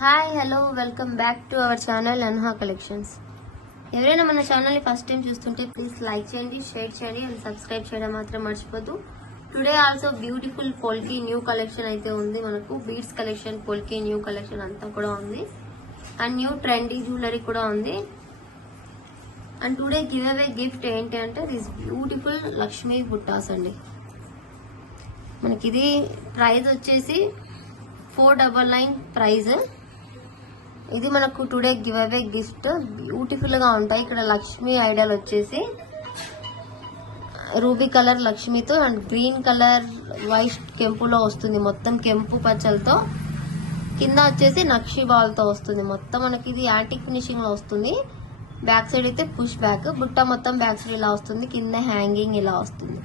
Hi hello welcome back to our channel Anha collections. ఎవరైనా మన ఛానల్ని ఫస్ట్ టైం చూస్తుంటే ప్లీజ్ లైక్ చేయండి, షేర్ చేయండి అండ్ సబ్స్క్రైబ్ చేయడం మాత్రం మర్చిపోద్దు. Today also beautiful polki new collection అయితే ఉంది. మనకు beads collection, polki new collection అంతా కూడా ఉంది అండ్ న్యూ ట్రెండీ జ్యువెలరీ కూడా ఉంది. And today giveaway gift ఏంటి అంటే దిస్ బ్యూటిఫుల్ లక్ష్మీ బుట్టాస్ అండి. మనకి ఇది ప్రైస్ వచ్చేసి 499 ప్రైజ్. ఇది మనకు today giveaway gift. Beautiful గా ఉంటాయి. ఇక్కడ లక్ష్మీ ఐడల్ వచ్చేసి రూబీ కలర్ లక్ష్మితో అండ్ గ్రీన్ కలర్ వైట్ కెంపులో వస్తుంది. మొత్తం కెంపు పచ్చలతో కింద వచ్చేసి నక్షి బాల్ తో వస్తుంది. మొత్తం మనకి ఇది యాంటిక్ ఫినిషింగ్ లో వస్తుంది. బ్యాక్ సైడ్ అయితే పుష్ బ్యాక్, బుట్ట మొత్తం బ్యాక్ సైడ్ ఇలా వస్తుంది, కింద హ్యాంగింగ్ ఇలా వస్తుంది.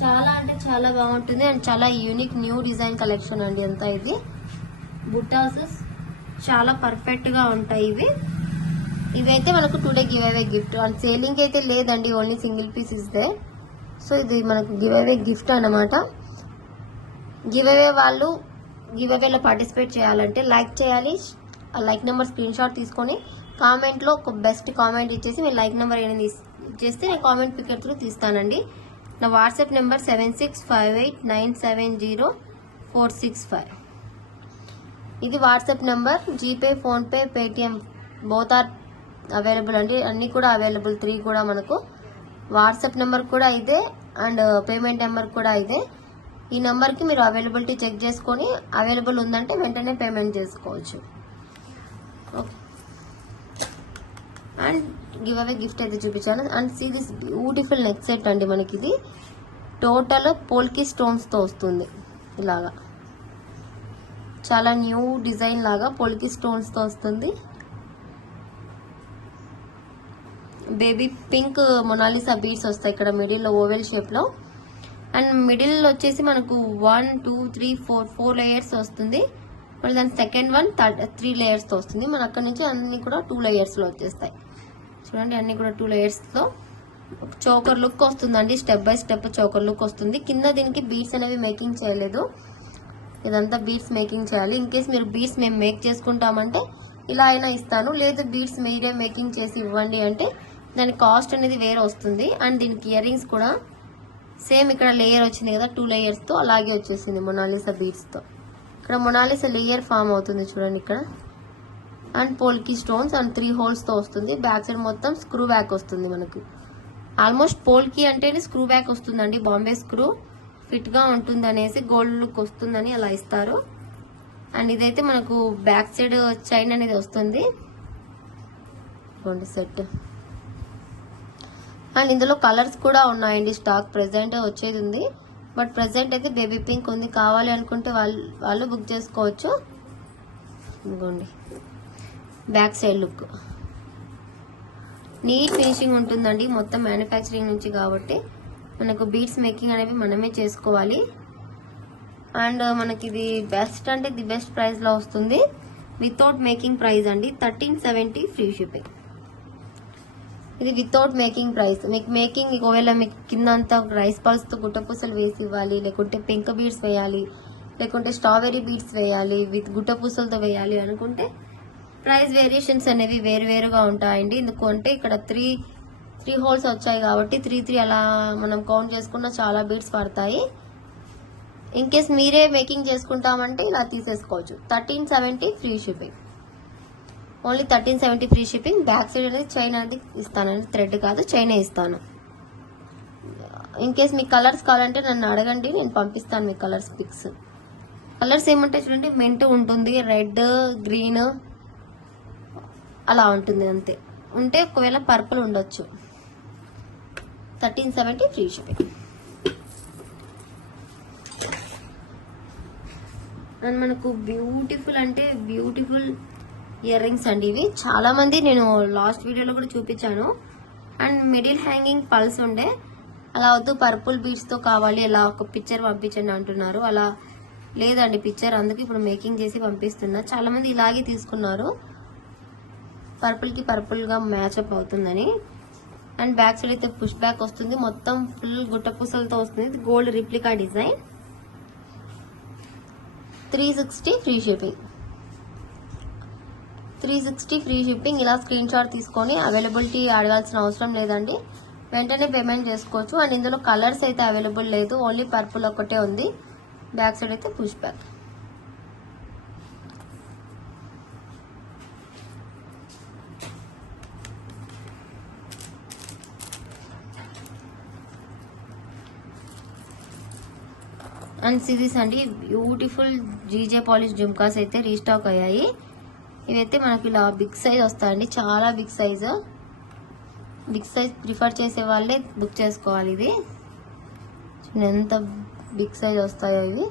చాలా అంటే చాలా బాగుంటుంది అండ్ చాలా యూనిక్ న్యూ డిజైన్ కలెక్షన్ అండి అంతా. ఇది బుట్టాస్ చాలా పర్ఫెక్ట్ గా ఉంటాయి. ఇవైతే మనకు today giveaway gift and selling అయితే లేదండి, only single piece is there. So ఇది మనకు గివ్ అవే గిఫ్ట్ అన్నమాట. గివ్ అవే వాళ్ళు గివ్ అవేలో పార్టిసిపేట్ చేయాలంటే లైక్ చేయాలి. ఆ లైక్ నెంబర్ స్క్రీన్ షాట్ తీసుకొని కామెంట్ లో ఒక బెస్ట్ కామెంట్ ఇచ్చేసి మీ లైక్ నెంబర్ ఏమైనా ఇచ్చేస్తే నేను కామెంట్ పిక్ త్రూ తీస్తానండి. నా వాట్సాప్ నెంబర్ 7658970465. ఇది WhatsApp number. GPay, PhonePe, Paytm both are available అండి. అన్ని కూడా అవైలబుల్, 3 కూడా మనకు. వాట్సాప్ నెంబర్ కూడా ఇదే అండ్ పేమెంట్ నెంబర్ కూడా ఇదే. ఈ నెంబర్కి మీరు అవైలబిలిటీ చెక్ చేసుకొని అవైలబుల్ ఉందంటే వెంటనే పేమెంట్ చేసుకోవచ్చు. Okay and giveaway gift అయితే చూపించాను. And see this beautiful neck set అండి. మనకి ఇది టోటల్ పోల్కి స్టోన్స్ తో వస్తుంది. ఇలాగా చాలా న్యూ డిజైన్ లాగా పోల్కి స్టోన్స్ తో వస్తుంది. బేబీ పింక్ మొనాలిసా బీడ్స్ వస్తాయి ఇక్కడ మిడిల్ లో ఓవెల్ షేప్ లో. అండ్ మిడిల్ వచ్చేసి మనకు 1 2 3 4 లేయర్స్ వస్తుంది. మళ్ళీ దాని సెకండ్ వన్ 3 లేయర్స్ తో వస్తుంది. మన అక్కడ నుంచి అన్ని కూడా 2 లేయర్స్ లో వచ్చేస్తాయి. చూడండి అన్ని కూడా 2 లేయర్స్ తో చోకర్ లుక్ వస్తుందండి. Step by step choker look వస్తుంది. కింద దీనికి బీడ్స్ అనేవి మేకింగ్ చేయలేదు, ఇదంతా బీడ్స్ మేకింగ్ చేయాలి. ఇన్ కేస్ మీరు బీడ్స్ మేము మేక్ చేసుకుంటామంటే ఇలా అయినా ఇస్తాను, లేదు బీడ్స్ మీరే మేకింగ్ చేసి ఇవ్వండి అంటే దాని కాస్ట్ అనేది వేరే వస్తుంది. అండ్ దీనికి ఇయర్ రింగ్స్ కూడా సేమ్ ఇక్కడ లేయర్ వచ్చింది కదా 2 లేయర్స్ తో అలాగే వచ్చేసింది మొనాలిసా బీడ్స్ తో. ఇక్కడ మొనాలిసా లేయర్ ఫామ్ అవుతుంది చూడండి ఇక్కడ. అండ్ పోల్కి స్టోన్స్ అండ్ 3 హోల్స్ తో వస్తుంది. బ్యాక్ సైడ్ మొత్తం స్క్రూ బ్యాక్ వస్తుంది మనకు. ఆల్మోస్ట్ పోల్కి అంటేనే స్క్రూ బ్యాక్ వస్తుందండి. బాంబే స్క్రూ ఫిట్ గా ఉంటుంది అనేసి గోల్డ్ లుక్ వస్తుందని అలా ఇస్తారు. అండ్ ఇదైతే మనకు బ్యాక్ సైడ్ చైన్ అనేది వస్తుంది సెట్. అండ్ ఇందులో కలర్స్ కూడా ఉన్నాయండి. స్టాక్ ప్రెసెంట్ వచ్చేది ఉంది, బట్ ప్రెసెంట్ అయితే బేబీ పింక్ ఉంది. కావాలి అనుకుంటే వాళ్ళు బుక్ చేసుకోవచ్చు. ఇదిగోండి back side look neat finishing ఉంటుందండి. మొత్తం మ్యానుఫ్యాక్చరింగ్ నుంచి కాబట్టి మనకు బీడ్స్ మేకింగ్ అనేవి మనమే చేసుకోవాలి. అండ్ మనకి ఇది బెస్ట్ అంటే ది బెస్ట్ ప్రైస్ లో వస్తుంది. వితౌట్ మేకింగ్ ప్రైస్ అండి 1370 ఫ్రీ షిప్పింగ్. ఇది వితౌట్ మేకింగ్ ప్రైస్. మీకు మేకింగ్ ఒకవేళ మీకు కింద అంతా రైస్ బాల్స్ తో గుట్టపూసలు వేసి ఇవ్వాలి, లేకుంటే పింక్ బీడ్స్ వేయాలి, లేకుంటే స్ట్రాబెరీ బీడ్స్ వేయాలి, విత్ గుట్టపూసలతో వేయాలి అనుకుంటే ప్రైస్ వేరియేషన్స్ అనేవి వేరువేరుగా ఉంటాయండి. ఎందుకంటే ఇక్కడ 3 హోల్స్ వచ్చాయి కాబట్టి 3 అలా మనం కౌంట్ చేసుకున్న చాలా బీడ్స్ పడతాయి. ఇన్ కేస్ మీరే మేకింగ్ చేసుకుంటామంటే ఇలా తీసేసుకోవచ్చు. 1370 free shipping, only 1370 free shipping. Back side అనేది చైన్ అనేది ఇస్తానండి, థ్రెడ్ కాదు చైనే ఇస్తాను. ఇన్ కేస్ మీకు కలర్స్ కావాలంటే నన్ను అడగండి, నేను పంపిస్తాను మీకు కలర్స్ పిక్స్. కలర్స్ ఏమంటాయి చూడండి, మెంట్ ఉంటుంది, రెడ్, గ్రీన్ అలా ఉంటుంది అంతే. ఉంటే ఒకవేళ పర్పుల్ ఉండొచ్చు. 1370 ఫ్రీ షిప్పింగ్. అండ్ మనకు బ్యూటిఫుల్ అంటే బ్యూటిఫుల్ ఇయర్ రింగ్స్ అండి. ఇవి చాలా మంది నేను లాస్ట్ వీడియోలో కూడా చూపించాను. అండ్ మిడిల్ హ్యాంగింగ్ పల్స్ ఉండే, అలా వద్దు పర్పుల్ బీడ్స్ తో కావాలి, అలా ఒక పిక్చర్ పంపించండి అంటున్నారు. అలా లేదండి పిక్చర్, అందుకే ఇప్పుడు మేకింగ్ చేసి పంపిస్తున్నా. చాలా మంది ఇలాగే తీసుకున్నారు, పర్పుల్ కి పర్పుల్ గా మ్యాచ్అప్ అవుతుందని. అండ్ బ్యాక్ సైడ్ అయితే పుష్ బ్యాక్ వస్తుంది. మొత్తం ఫుల్ గుట్టపూసలతో వస్తుంది. Gold replica design. 360 free shipping. 360 free shipping. ఇలా స్క్రీన్ షాట్ తీసుకొని అవైలబిలిటీ అడగాల్సిన అవసరం లేదండి, వెంటనే పేమెంట్ చేసుకోవచ్చు. అండ్ ఇందులో కలర్స్ అయితే అవైలబుల్ లేదు, ఓన్లీ పర్పుల్ ఒకటే ఉంది. బ్యాక్ సైడ్ అయితే పుష్ బ్యాక్. అండ్ సిరీస్ అండి బ్యూటిఫుల్ జీజే పాలిష్ జుమ్కాస్ అయితే రీస్టాక్ అయ్యాయి. ఇవైతే మనకి ఇలా బిగ్ సైజ్ వస్తాయండి, చాలా బిగ్ సైజ్. బిగ్ సైజ్ ప్రిఫర్ చేసే వాళ్ళే బుక్ చేసుకోవాలి. ఇది ఎంత బిగ్ సైజ్ వస్తాయో ఇవి.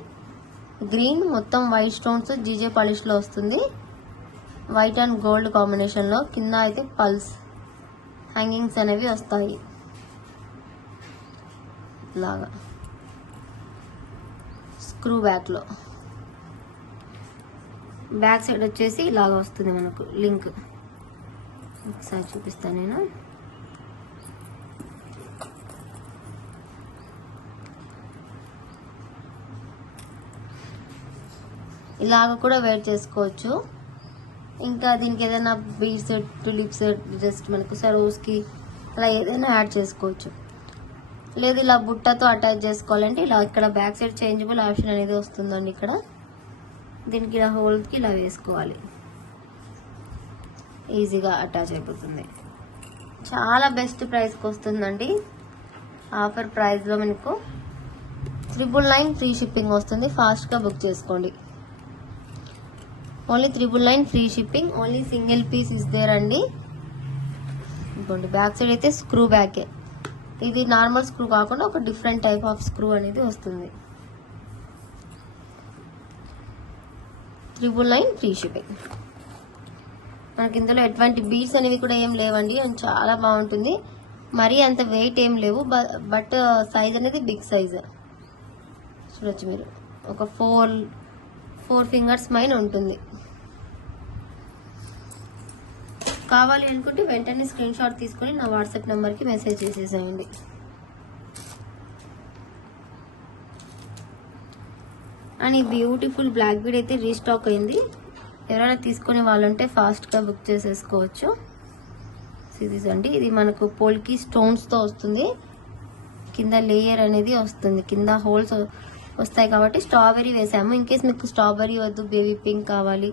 గ్రీన్ మొత్తం వైట్ స్టోన్స్ జీజే పాలిష్లో వస్తుంది, వైట్ అండ్ గోల్డ్ కాంబినేషన్లో. కింద అయితే పల్స్ హ్యాంగింగ్స్ అనేవి వస్తాయి ఇలాగా స్క్రూ బ్యాక్లో. బ్యాక్ సైడ్ వచ్చేసి ఇలాగ వస్తుంది మనకు లింక్. ఒకసారి చూపిస్తాను నేను. ఇలాగ కూడా వేర్ చేసుకోవచ్చు. ఇంకా దీనికి ఏదైనా bead set, tulip set, just మనకు సరోస్కి అలా ఏదైనా యాడ్ చేసుకోవచ్చు. లేదు ఇలా బుట్టతో అటాచ్ చేసుకోవాలంటే ఇలా ఇక్కడ బ్యాక్ సైడ్ చేంజబుల్ ఆప్షన్ అనేది వస్తుందండి. ఇక్కడ దీనికి ఇలా హోల్కి ఇలా వేసుకోవాలి, ఈజీగా అటాచ్ అయిపోతుంది. చాలా బెస్ట్ ప్రైస్కి వస్తుందండి. ఆఫర్ ప్రైస్లో మనకు 999 ఫ్రీ షిప్పింగ్ వస్తుంది. ఫాస్ట్గా బుక్ చేసుకోండి. Only 999 free shipping. Only single piece is there అండి. ఇంకోండి బ్యాక్ సైడ్ అయితే స్క్రూ బ్యాకే. ఇది నార్మల్ స్క్రూ కాకుండా ఒక డిఫరెంట్ టైప్ ఆఫ్ స్క్రూ అనేది వస్తుంది. 999 ఫ్రీ షిప్పింగ్. మనకి ఇందులో ఎటువంటి బీడ్స్ అనేవి కూడా ఏం లేవండి, అండ్ చాలా బాగుంటుంది. మరీ అంత వెయిట్ ఏం లేవు, బట్ సైజ్ అనేది బిగ్ సైజ్. చూడొచ్చు మీరు, ఒక 4 ఫింగర్స్ పైన ఉంటుంది. కావాలి అనుకుంటే వెంటనే స్క్రీన్ షాట్ తీసుకొని నా వాట్సాప్ నెంబర్కి మెసేజ్ చేసేసేయండి. అండ్ ఈ బ్యూటిఫుల్ బ్లాక్ బీడ్ అయితే రీస్టాక్ అయింది. ఎవరైనా తీసుకునే వాళ్ళంటే ఫాస్ట్గా బుక్ చేసేసుకోవచ్చు. సిరీస్ అండి, ఇది మనకు పోల్కి స్టోన్స్తో వస్తుంది. కింద లేయర్ అనేది వస్తుంది, కింద హోల్స్ వస్తాయి కాబట్టి స్ట్రాబెరీ వేసాము. ఇన్ కేస్ మీకు స్ట్రాబెరీ వద్దు, బేబీ పింక్ కావాలి,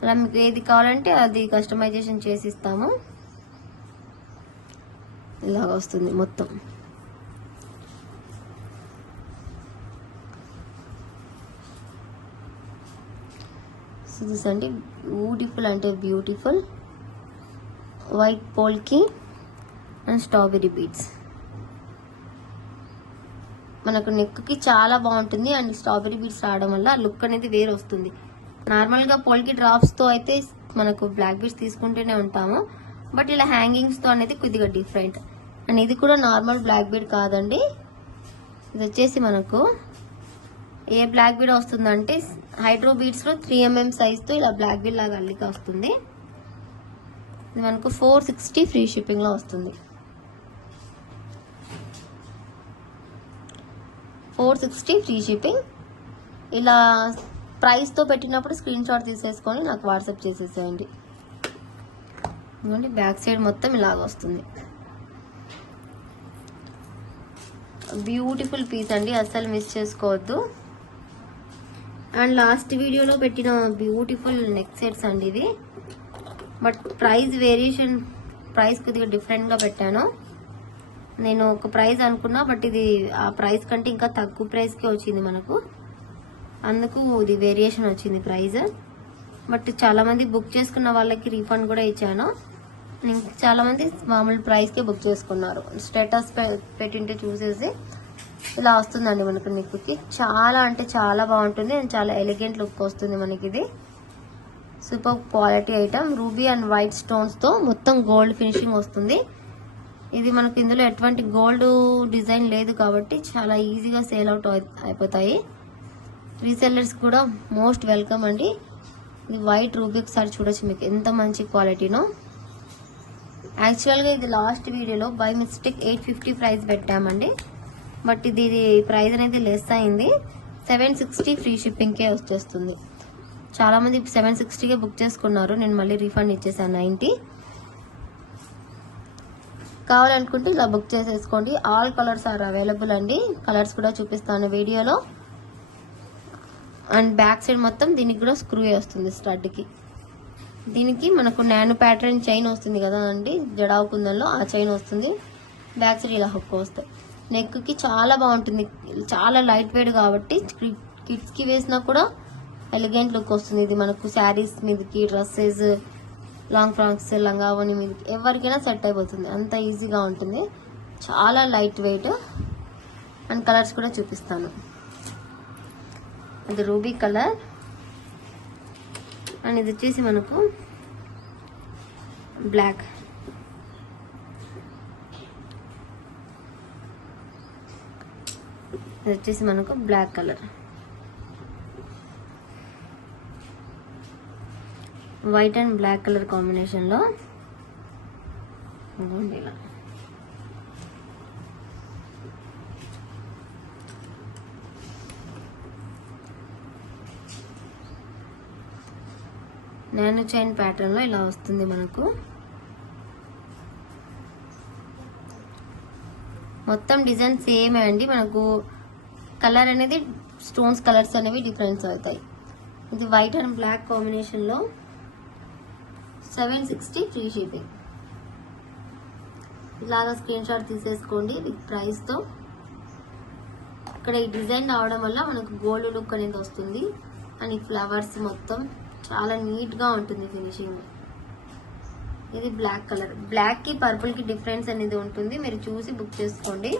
అలా మీకు ఏది కావాలంటే అది కస్టమైజేషన్ చేసి ఇస్తాము. ఇలాగ వస్తుంది మొత్తం. సిరీస్ అండి బ్యూటిఫుల్ అంటే beautiful white polki and strawberry beads. మనకు నెక్కి చాలా బాగుంటుంది. అండ్ స్ట్రాబెరీ బీడ్స్ రావడం వల్ల లుక్ అనేది వేరే వస్తుంది. నార్మల్గా పోల్కి డ్రాప్స్తో అయితే మనకు బ్లాక్ బీడ్స్ తీసుకుంటూనే ఉంటాము, బట్ ఇలా హ్యాంగింగ్స్తో అనేది కొద్దిగా డిఫరెంట్. అండ్ ఇది కూడా నార్మల్ బ్లాక్ బీడ్ కాదండి. ఇది వచ్చేసి మనకు ఏ బ్లాక్ బీడ్ వస్తుందంటే హైడ్రో బీడ్స్లో 3 mm సైజ్తో ఇలా బ్లాక్ బీడ్ లాగా అల్లిక వస్తుంది. ఇది మనకు 460 ఫ్రీ షిప్పింగ్లో వస్తుంది. 460 ఫ్రీ షిప్పింగ్. ఇలా ప్రైస్తో పెట్టినప్పుడు స్క్రీన్ షాట్ తీసేసుకొని నాకు వాట్సాప్ చేసేసేయండి. ఇదిగోండి బ్యాక్ సైడ్ మొత్తం ఇలాగ వస్తుంది. బ్యూటిఫుల్ పీస్ అండి, అస్సలు మిస్ చేసుకోవద్దు. అండ్ లాస్ట్ వీడియోలో పెట్టిన బ్యూటిఫుల్ నెక్ సెట్స్ అండి ఇవి, బట్ ప్రైస్ వేరియేషన్, ప్రైస్ కొద్దిగా డిఫరెంట్గా పెట్టాను. నేను ఒక ప్రైస్ అనుకున్నా, బట్ ఇది ఆ ప్రైస్ కంటే ఇంకా తక్కువ ప్రైస్కే వచ్చింది మనకు, అందుకు ఇది వేరియేషన్ వచ్చింది ప్రైస్. బట్ చాలామంది బుక్ చేసుకున్న వాళ్ళకి రీఫండ్ కూడా ఇచ్చాను. చాలామంది మామూలు ప్రైస్కే బుక్ చేసుకున్నారు. స్టేటస్ పెట్టింటే చూసేసి ఇలా వస్తుందండి మనకు నెక్కి. చాలా అంటే చాలా బాగుంటుంది అండ్ చాలా ఎలిగెంట్ లుక్ వస్తుంది మనకి. ఇది super quality item. Ruby and white స్టోన్స్తో మొత్తం గోల్డ్ ఫినిషింగ్ వస్తుంది. ఇది మనకు ఇందులో ఎటువంటి గోల్డ్ డిజైన్ లేదు కాబట్టి చాలా ఈజీగా సేల్ అవుట్ అయిపోతాయి. రీసెల్లర్స్ కూడా మోస్ట్ వెల్కమ్ అండి. ఇది వైట్ రూబీ, ఒకసారి చూడొచ్చు మీకు ఎంత మంచి క్వాలిటీనో. యాక్చువల్గా ఇది లాస్ట్ వీడియోలో బై మిస్టేక్ 850 ప్రైస్ పెట్టామండి, బట్ ఇది ప్రైస్ అనేది లెస్ అయింది. 760 ఫ్రీ షిప్పింగ్కే వచ్చేస్తుంది. చాలామంది 760కే బుక్ చేసుకున్నారు, నేను మళ్ళీ రీఫండ్ ఇచ్చేసాను 90. కావాలనుకుంటే ఇలా బుక్ చేసేసుకోండి. ఆల్ కలర్స్ ఆర్ అవైలబుల్ అండి. కలర్స్ కూడా చూపిస్తాను వీడియోలో. అండ్ బ్యాక్ సైడ్ మొత్తం దీనికి కూడా స్క్రూ వస్తుంది స్టడ్కి. దీనికి మనకు నానో ప్యాటర్న్ చైన్ వస్తుంది కదా అండి, జడావు కుందంలో ఆ చైన్ వస్తుంది. బ్యాక్ సైడ్ ఇలా హుక్ వస్తాయి. నెక్కి చాలా బాగుంటుంది, చాలా లైట్ వెయిట్ కాబట్టి కిడ్స్కి వేసినా కూడా ఎలిగెంట్ లుక్ వస్తుంది. ఇది మనకు శారీస్ మీదకి, డ్రెస్సెస్, లాంగ్ ఫ్రాక్స్, లంగావోని మీదకి ఎవరికైనా సెట్ అయిపోతుంది, అంత ఈజీగా ఉంటుంది. చాలా లైట్ వెయిట్. అండ్ కలర్స్ కూడా చూపిస్తాను. ఇది రూబీ కలర్ అండ్ ఇది వచ్చేసి మనకు బ్లాక్. ఇది వచ్చేసి మనకు black colour. White and black colour కాంబినేషన్లో ఇలా నానో చైన్ ప్యాటర్న్లో ఇలా వస్తుంది మనకు. మొత్తం డిజైన్ సేమే అండి. మనకు కలర్ అనేది స్టోన్స్ కలర్స్ అనేవి డిఫరెన్స్ అవుతాయి. ఇది వైట్ అండ్ బ్లాక్ కాంబినేషన్లో 760 ఫ్రీ షిప్పింగ్. ఇలాగా స్క్రీన్ షాట్ తీసేసుకోండి విత్ ప్రైస్తో. ఇక్కడ ఈ డిజైన్ రావడం వల్ల మనకు గోల్డ్ లుక్ అనేది వస్తుంది. అండ్ ఈ ఫ్లవర్స్ మొత్తం చాలా నీట్గా ఉంటుంది ఫినిషింగ్. ఇది బ్లాక్ కలర్. బ్లాక్కి పర్పుల్కి డిఫరెన్స్ అనేది ఉంటుంది, మీరు చూసి బుక్ చేసుకోండి.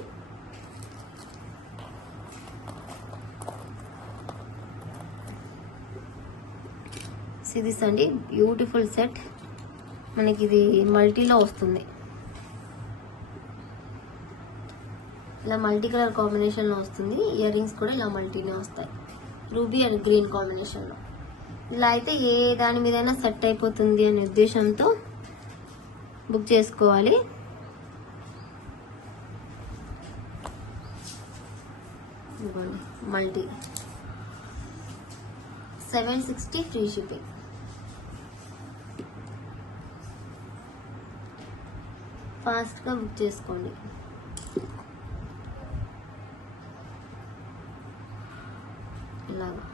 సిరీస్ అండి, బ్యూటిఫుల్ సెట్. మనకి ఇది మల్టీలో వస్తుంది, ఇలా మల్టీ కలర్ కాంబినేషన్లో వస్తుంది. ఇయర్ రింగ్స్ కూడా ఇలా మల్టీనే వస్తాయి, రూబీ అండ్ గ్రీన్ కాంబినేషన్లో. ఇలా అయితే ఏ దాని మీదైనా సెట్ అయిపోతుంది అనే ఉద్దేశంతో బుక్ చేసుకోవాలి. ఇదిగోండి మల్టీ 760 ఫ్రీ షిప్పింగ్. ఫాస్ట్గా బుక్ చేసుకోండి. ఇలాగా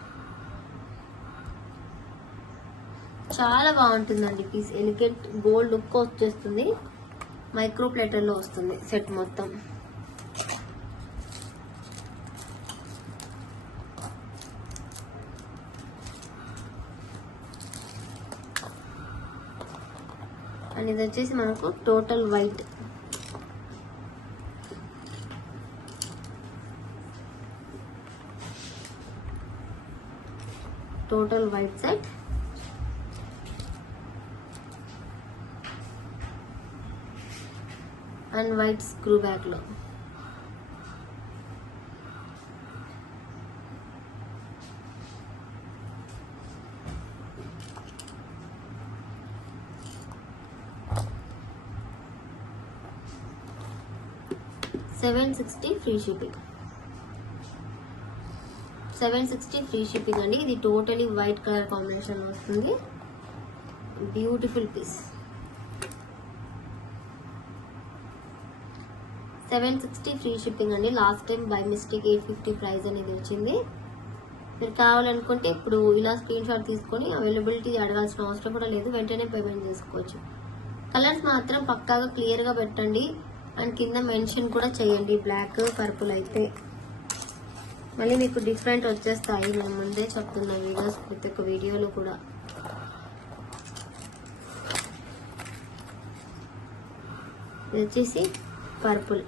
చాలా బాగుంటుందండి పీస్. ఎలిగెంట్ గోల్డ్ లుక్ వచ్చేస్తుంది. మైక్రో ప్లేటర్లో వస్తుంది సెట్ మొత్తం. అండ్ ఇది వచ్చేసి మనకు total white. Total white set. And white screw back లో $760 ఫ్రీ షిప్పింగ్. 760 ఫ్రీ షిప్పింగ్ అండి. ఇది టోటలీ వైట్ కలర్ కాంబినేషన్ లో వస్తుంది. Beautiful piece. 760 ఫ్రీ షిప్పింగ్ అండి. Last time by mistake 850 price అనేది వచ్చింది. మీరు కావాలనుకుంటే ఇప్పుడు ఇలా స్క్రీన్ షాట్ తీసుకొని అవైలబిలిటీ అడగాల్సిన అవసరం కూడా లేదు, వెంటనే పేమెంట్ చేసుకోవచ్చు. కలర్స్ మాత్రం పక్కాగా క్లియర్గా పెట్టండి. అండ్ కింద మెన్షన్ కూడా చేయండి. బ్లాక్ పర్పుల్ అయితే మళ్ళీ మీకు డిఫరెంట్ వచ్చేస్తాయి. నేను ముందే చెప్తున్నా వీడియోస్, ప్రతి ఒక్క వీడియోలో కూడా. ఇది వచ్చేసి purple.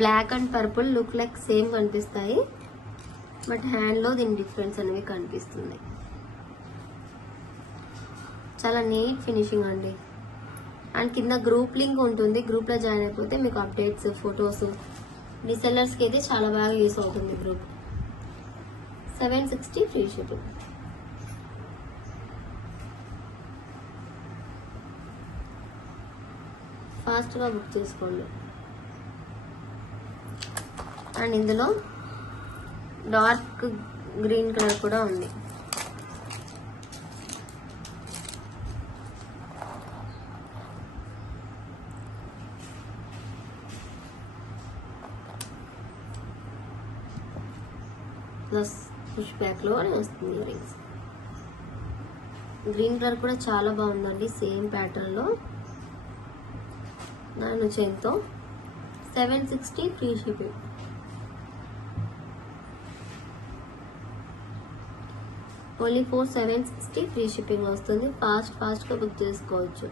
Black and purple look like same కనిపిస్తాయి, బట్ హ్యాండ్లో దీని డిఫరెన్స్ అనేవి కనిపిస్తుంది. చాలా నీట్ ఫినిషింగ్ అండి. అండ్ కింద గ్రూప్ లింక్ ఉంటుంది, గ్రూప్లో జాయిన్ అయిపోతే మీకు అప్డేట్స్, ఫొటోస్, రీసెల్లర్స్కి అయితే చాలా బాగా యూస్ అవుతుంది గ్రూప్. 760 free shipping. ఫాస్ట్గా బుక్ చేసుకోండి. అండ్ ఇందులో డార్క్ గ్రీన్ కలర్ కూడా ఉంది. ప్లస్ పుష్ బ్యాక్ లో వస్తుంది ఇయర్ రింగ్స్. గ్రీన్ కలర్ కూడా చాలా బాగుందండి, సేమ్ ప్యాటర్న్ లో నాను చైన్తో. 760 free shipping. Only 760 free shipping వస్తుంది. ఫాస్ట్గా బుక్ చేసుకోవచ్చు.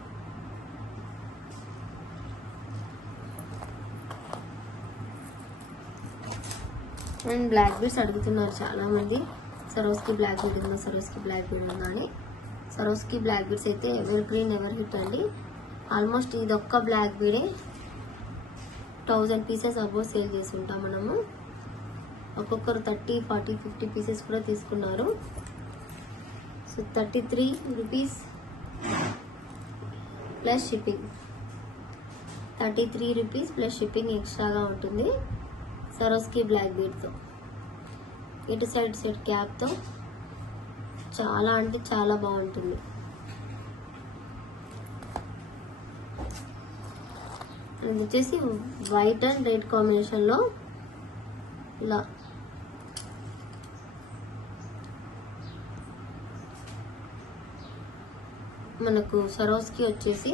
అండ్ బ్లాక్ బీడ్స్ అడుగుతున్నారు చాలా మంది, సరోస్కి బ్లాక్ బీడ్ ఉందా, సరోస్కి బ్లాక్ బీడ్ ఉందా అని. సరోస్కి బ్లాక్ బీడ్స్ అయితే ఎవర్ గ్రీన్ ఎవర్ హిట్ అండి. ఆల్మోస్ట్ ఇది ఒక్క black Bide 1000 pieces above sale చేసి ఉంటాం మనము. ఒక్కొక్కరు 30, 40, 50 పీసెస్ కూడా తీసుకున్నారు. So 33 rupees plus shipping. 33 rupees plus shipping ఎక్స్ట్రాగా ఉంటుంది. సరోస్కి బ్లాక్ బీడ్తో, ఇటు సైడ్ సెట్ క్యాప్తో చాలా అంటే చాలా బాగుంటుంది. ఇది వచ్చేసి వైట్ అండ్ రెడ్ కాంబినేషన్లో ఇలా మనకు సరోస్కి వచ్చేసి,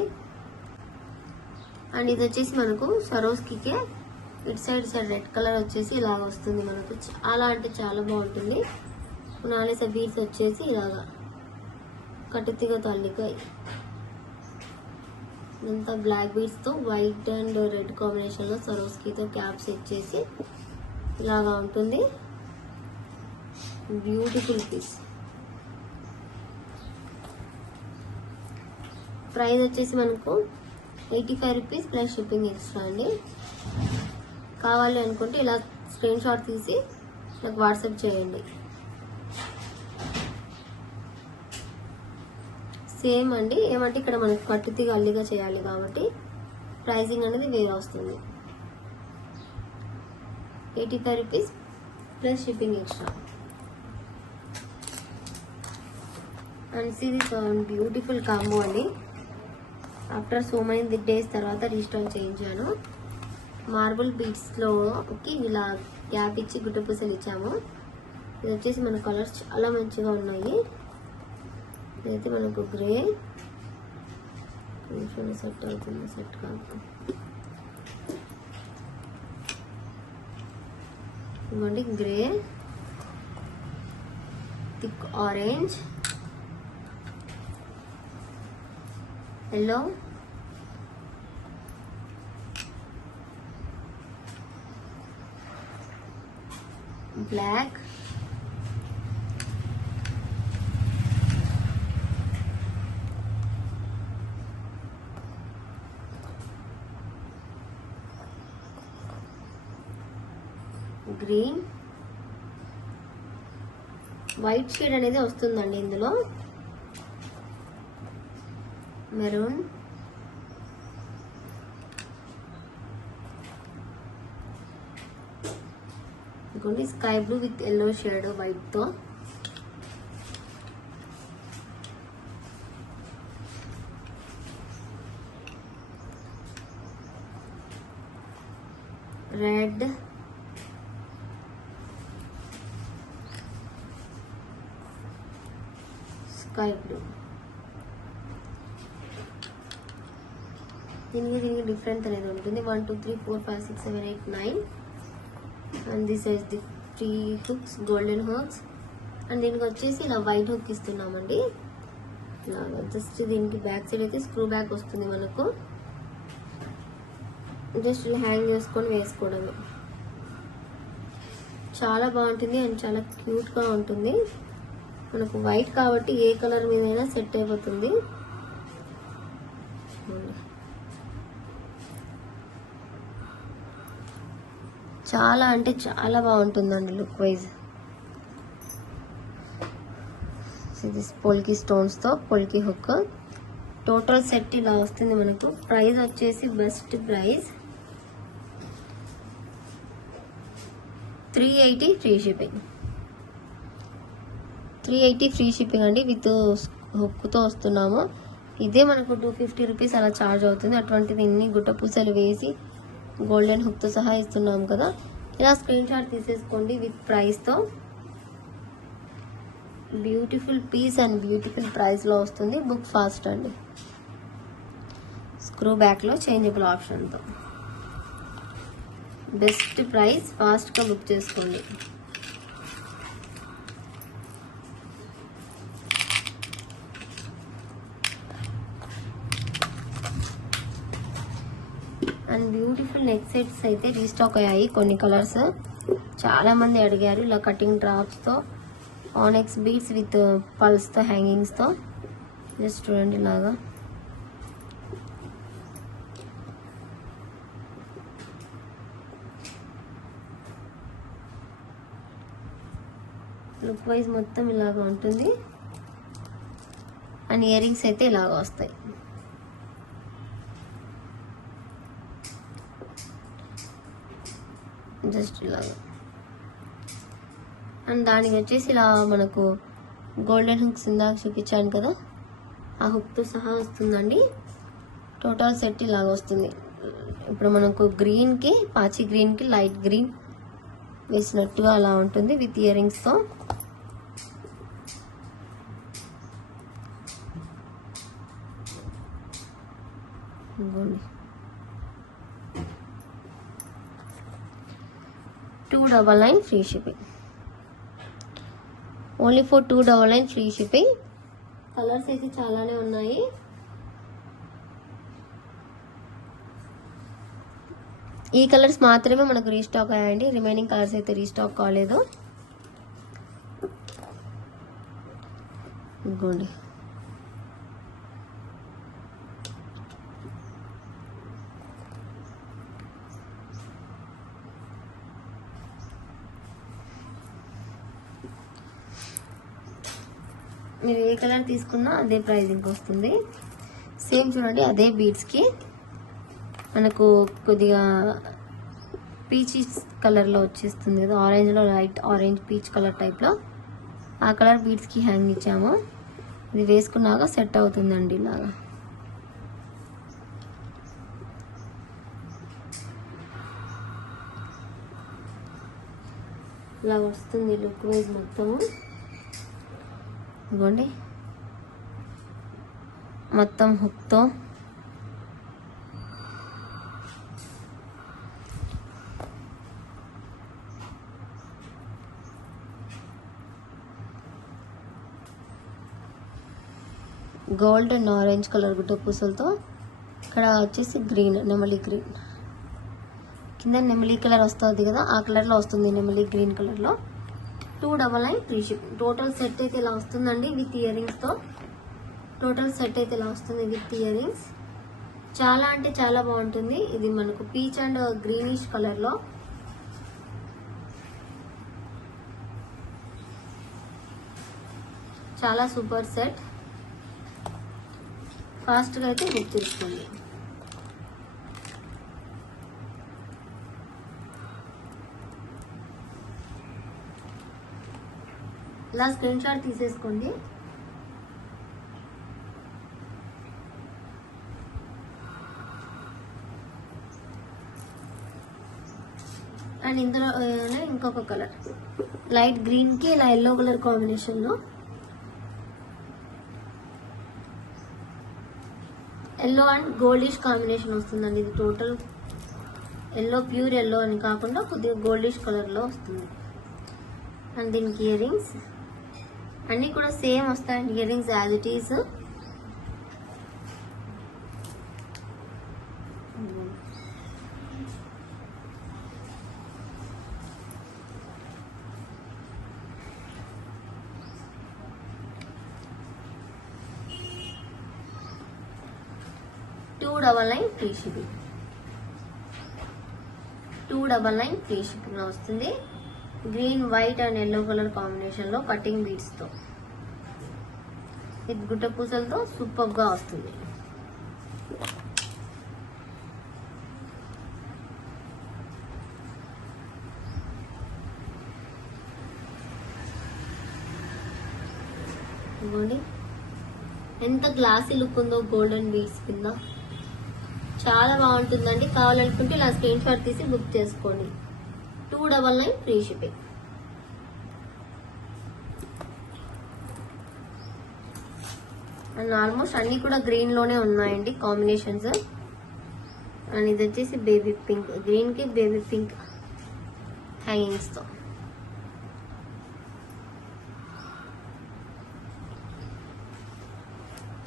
అండ్ ఇది వచ్చేసి మనకు సరోస్కికే ఇటు సైడ్ రెడ్ కలర్ వచ్చేసి ఇలాగ వస్తుంది మనకు. చాలా అంటే చాలా బాగుంటుంది. నాలేస బీడ్స్ వచ్చేసి ఇలాగా కట్టుతిగా తల్లిక, ఇదంతా బ్లాక్ బీడ్స్తో వైట్ అండ్ రెడ్ కాంబినేషన్లో సరోస్కితో క్యాప్ సెట్ చేసి ఇలాగా ఉంటుంది. Beautiful piece. ప్రైస్ వచ్చేసి మనకు 85 రూపీస్ ప్లస్ షిప్పింగ్ ఎక్స్ట్రా అండి. కావాలి అనుకుంటే ఇలా స్క్రీన్ షాట్ తీసి నాకు వాట్సాప్ చేయండి. సేమ్ అండి, ఏమంటే ఇక్కడ మనకు కట్టుతీగ అల్లిగా చేయాలి కాబట్టి ప్రైసింగ్ అనేది వేరే వస్తుంది. 85 rupees plus shipping extra. And see this beautiful combo అండి. ఆఫ్టర్ సో మెనీ డేస్ తర్వాత రీస్టాక్ చేయించాను. మార్బుల్ బీడ్స్లోకి ఇలా గ్యాప్ ఇచ్చి గుట్ట పూసలు ఇచ్చాము. ఇది వచ్చేసి మన కలర్స్ చాలా మంచిగా ఉన్నాయి. ఇదైతే మనకు గ్రే సెట్ అవుతుంది, సెట్ కాదు ఇవ్వండి. Grey, thick orange, yellow, black, green, white shade అనేది వస్తుందండి ఇందులో, మెరూన్, ఇంకోటి sky blue with yellow shade white తో, రెడ్, స్కై బ్లూ. దీనికి డిఫరెంట్ అనేది ఉంటుంది. 1 2 3 4 5 6 7 8 9 and this is the 3 hooks, golden hooks. And దీనికి వచ్చేసి ఇలా వైట్ హుక్ ఇస్తున్నామండి. ఇలాగా జస్ట్ దీనికి బ్యాక్ సైడ్ అయితే స్క్రూ బ్యాక్ వస్తుంది మనకు. జస్ట్ హ్యాంగ్ చేసుకొని వేసుకోవడమే. చాలా బాగుంటుంది అండ్ చాలా క్యూట్గా ఉంటుంది. మనకు వైట్ కాబట్టి ఏ కలర్ మీదైనా సెట్ అయిపోతుంది. చాలా అంటే చాలా బాగుంటుందండి లుక్ వైజ్. ఇది పొల్కి స్టోన్స్తో పొల్కి హుక్. టోటల్ సెట్ ఇలా వస్తుంది మనకు. ప్రైస్ వచ్చేసి best price 380 free shipping. 380 free shipping అండి. విత్ హుక్తో వస్తున్నాము. ఇదే మనకు 250 రూపీస్ అలా ఛార్జ్ అవుతుంది. అటువంటిది ఇన్ని గుట్ట పూసలు వేసి గోల్డెన్ హుక్తో సహా ఇస్తున్నాము కదా. ఇలా స్క్రీన్ షాట్ తీసేసుకోండి విత్ ప్రైస్తో. బ్యూటిఫుల్ పీస్ అండ్ బ్యూటిఫుల్ ప్రైస్లో వస్తుంది. బుక్ ఫాస్ట్ అండి. స్క్రూ బ్యాక్లో చేంజబుల్ ఆప్షన్తో బెస్ట్ ప్రైస్. ఫాస్ట్గా బుక్ చేసుకోండి. అండ్ బ్యూటిఫుల్ నెక్ సెట్స్ అయితే రీస్టాక్ అయ్యాయి. కొన్ని కలర్స్ చాలా మంది అడిగారు. ఇలా కటింగ్ డ్రాప్స్తో ఆనెక్స్ బీడ్స్ విత్ పల్స్తో హ్యాంగింగ్స్తో. జస్ట్ చూడండి ఇలాగా. లుక్ వైజ్ మొత్తం ఇలాగ ఉంటుంది. అండ్ ఇయర్ రింగ్స్ అయితే ఇలాగ వస్తాయి. జస్ట్ ఇలాగా. అండ్ దానికి వచ్చేసి ఇలా మనకు గోల్డెన్ హుక్స్ ఇందాక చూపించాను కదా, ఆ హుక్తో సహా వస్తుందండి. టోటల్ సెట్ ఇలాగ వస్తుంది. ఇప్పుడు మనకు గ్రీన్కి, పాచి గ్రీన్కి లైట్ గ్రీన్ వేసినట్టుగా అలా ఉంటుంది విత్ ఇయర్ రింగ్స్తో. ఇదిగోండి 299 free shipping. Only for 299 free shipping. Colours అయితే చాలానే ఉన్నాయి. ఈ కలర్స్ మాత్రమే మనకు రీస్టాక్ అయ్యాయండి. రిమైనింగ్ కలర్స్ అయితే రీస్టాక్ కాలేదు. ఇదిగోండి. మీరు ఏ కలర్ తీసుకున్నా అదే ప్రైజింగ్ వస్తుంది. సేమ్ చూడండి, అదే బీడ్స్కి మనకు కొద్దిగా పీచ్ కలర్లో వచ్చేస్తుంది కదా, ఆరెంజ్లో లైట్ ఆరెంజ్ పీచ్ కలర్ టైప్లో. ఆ కలర్ బీడ్స్కి హ్యాంగ్ ఇచ్చాము. ఇది వేసుకున్నాక సెట్ అవుతుందండి ఇలాగా. ఇలా వస్తుంది లుక్ వైజ్ మొత్తము. ఇదిగోండి మొత్తం హుక్తో. గోల్డ్ అండ్ ఆరెంజ్ కలర్ గుట్ట పూసలతో. ఇక్కడ వచ్చేసి గ్రీన్, నెమలి గ్రీన్. కింద నెమలి కలర్ వస్తుంది కదా, ఆ కలర్లో వస్తుంది, నెమలి గ్రీన్ కలర్లో. 299 ఫ్రీ షిప్పింగ్. టోటల్ సెట్ అయితే ఇలా వస్తుందండి విత్ ఇయర్ రింగ్స్తో. టోటల్ సెట్ అయితే ఇలా వస్తుంది విత్ ఇయర్ రింగ్స్. చాలా అంటే చాలా బాగుంటుంది. ఇది మనకు పీచ్ అండ్ గ్రీనిష్ కలర్లో. చాలా సూపర్ సెట్. ఫాస్ట్గా అయితే బుక్ చేసుకోండి. ఇలా స్క్రీన్ షాట్ తీసేసుకోండి. అండ్ ఇందులోనే ఇంకొక కలర్ లైట్ గ్రీన్కి ఇలా ఎల్లో కలర్ కాంబినేషన్లో. ఎల్లో అండ్ గోల్డిష్ కాంబినేషన్ వస్తుందండి. ఇది టోటల్ ఎల్లో, ప్యూర్ ఎల్లో అని కాకుండా కొద్దిగా గోల్డిష్ కలర్లో వస్తుంది. అండ్ దీనికి ఇయర్ రింగ్స్ అన్నీ కూడా సేమ్ వస్తాయండి. Earrings as it is. $299 free shipping. 299 free shipping వస్తుంది. Green, white and yellow colour కాంబినేషన్లో కటింగ్ బీడ్స్తో విత్ గుట్ట పూసలతో సూపర్గా వస్తుంది. ఇదిగోండి ఎంత గ్లాసీ లుక్ ఉందో గోల్డెన్ బీడ్స్ కింద. చాలా బాగుంటుందండి. కావాలనుకుంటే ఇలా స్క్రీన్ షాట్ తీసి బుక్ చేసుకోండి. 299 ఫ్రీ షిప్పింగ్. అండ్ ఆల్మోస్ట్ అన్ని కూడా గ్రీన్ లోనే ఉన్నాయండి కాంబినేషన్స్. అండ్ ఇది వచ్చేసి బేబీ పింక్, గ్రీన్ కి బేబీ పింక్ హ్యాంగింగ్స్ తో.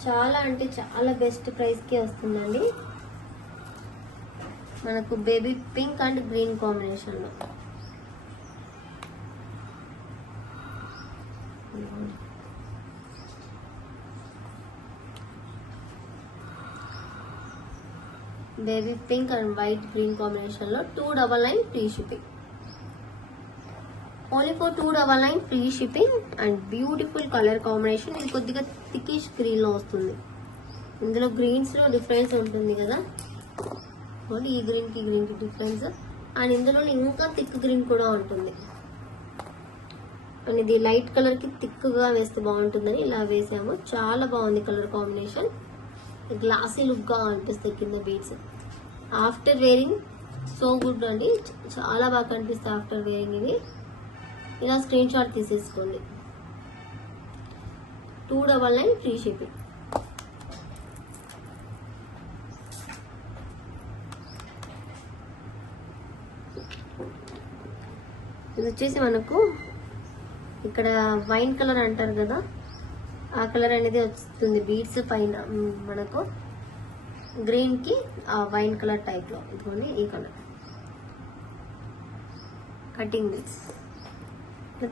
చాలా అంటే చాలా బెస్ట్ ప్రైస్ కి వస్తుందండి మనకు. Baby pink and green combination లో. Baby pink and white green combination లో 299 free shipping. Only for 299 free shipping. And beautiful colour combination. ఇది కొద్దిగా థికిష్ గ్రీన్ లో వస్తుంది. ఇందులో గ్రీన్స్ లో డిఫరెన్స్ ఉంటుంది కదా, ఈ గ్రీన్ కి డిఫరెన్స్. అండ్ ఇందులో ఇంకా థిక్ గ్రీన్ కూడా ఉంటుంది. అండ్ ఇది లైట్ కలర్ కి థిక్ గా వేస్తే బాగుంటుందని ఇలా వేసాము. చాలా బాగుంది కలర్ కాంబినేషన్. గ్లాసీ లుక్ గా అనిపిస్తాయి కింద beads. After wearing so good అండి, చాలా బాగా కనిపిస్తాయి ఆఫ్టర్ వేరింగ్. ఇవి ఇలా స్క్రీన్ షాట్ తీసేసుకోండి. 299 ఫ్రీ షిప్పింగ్. ఇది వచ్చేసి మనకు ఇక్కడ వైన్ కలర్ అంటారు కదా, ఆ కలర్ అనేది వస్తుంది బీడ్స్ పైన. మనకు గ్రీన్ కి ఆ వైన్ కలర్ టైప్ లో. ఇదిగోండి ఈ కలర్ కటింగ్ బీడ్స్.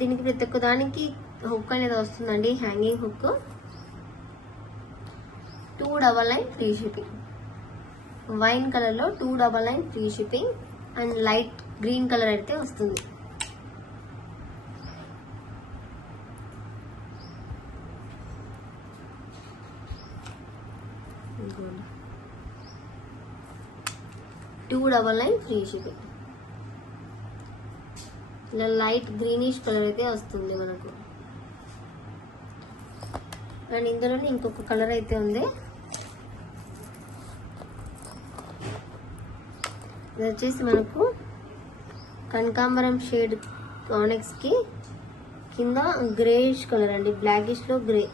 దీనికి ప్రతి ఒక్క దానికి హుక్ అనేది వస్తుందండి, hanging hook. 299 free shipping. Wine colour లో 299 free shipping. And light green colour అయితే వస్తుంది. ఇదిగోండి 299 ఫ్రీ షిప్పింగ్. ఇలా లైట్ గ్రీనిష్ కలర్ అయితే వస్తుంది మనకు. అండ్ ఇందులోనే ఇంకొక కలర్ అయితే ఉంది. ఇది వచ్చేసి మనకు కనకాంబరం షేడ్ ఆనెక్స్ కి కింద గ్రేయిష్ కలర్ అండి, బ్లాకిష్ లో గ్రే.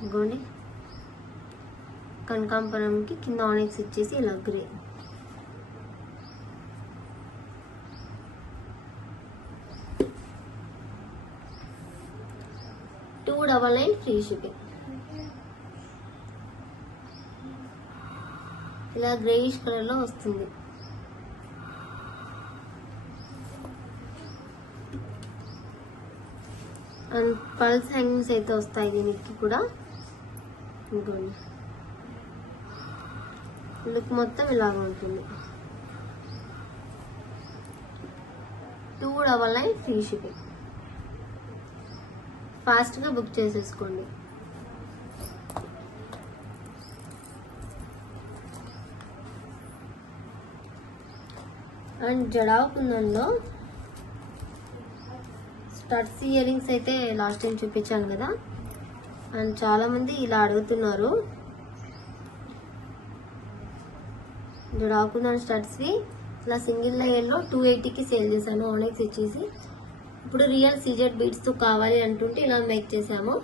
ఇదిగోండి కనకాంబరం కి కింద ఆనెక్స్ ఇచ్చేసి ఇలా గ్రే. $299 free shipping. ఇలా గ్రేయిష్ కలర్ లో వస్తుంది. అండ్ పల్స్ హ్యాంగింగ్స్ అయితే వస్తాయి దీనికి కూడా. ఇంకోండి లుక్ మొత్తం ఇలాగ ఉంటుంది. 299 ఫ్రీ షిప్పింగ్. ఫాస్ట్ గా బుక్ చేసేసుకోండి. అండ్ జడావు కుందంలో స్టడ్స్ ఇయర్ రింగ్స్ అయితే లాస్ట్ టైం చూపించాను కదా, అండ్ చాలా మంది ఇలా అడుగుతున్నారు. జడావు కుందన్ స్టడ్స్ వి ఇలా సింగిల్ లేయర్ లో 280కి సేల్ చేశాను ఆనెక్స్ ఇచ్చేసి. ఇప్పుడు రియల్ సీజెడ్ బీడ్స్ తో కావాలి అంటుంటే ఇలా మేక్ చేసాము.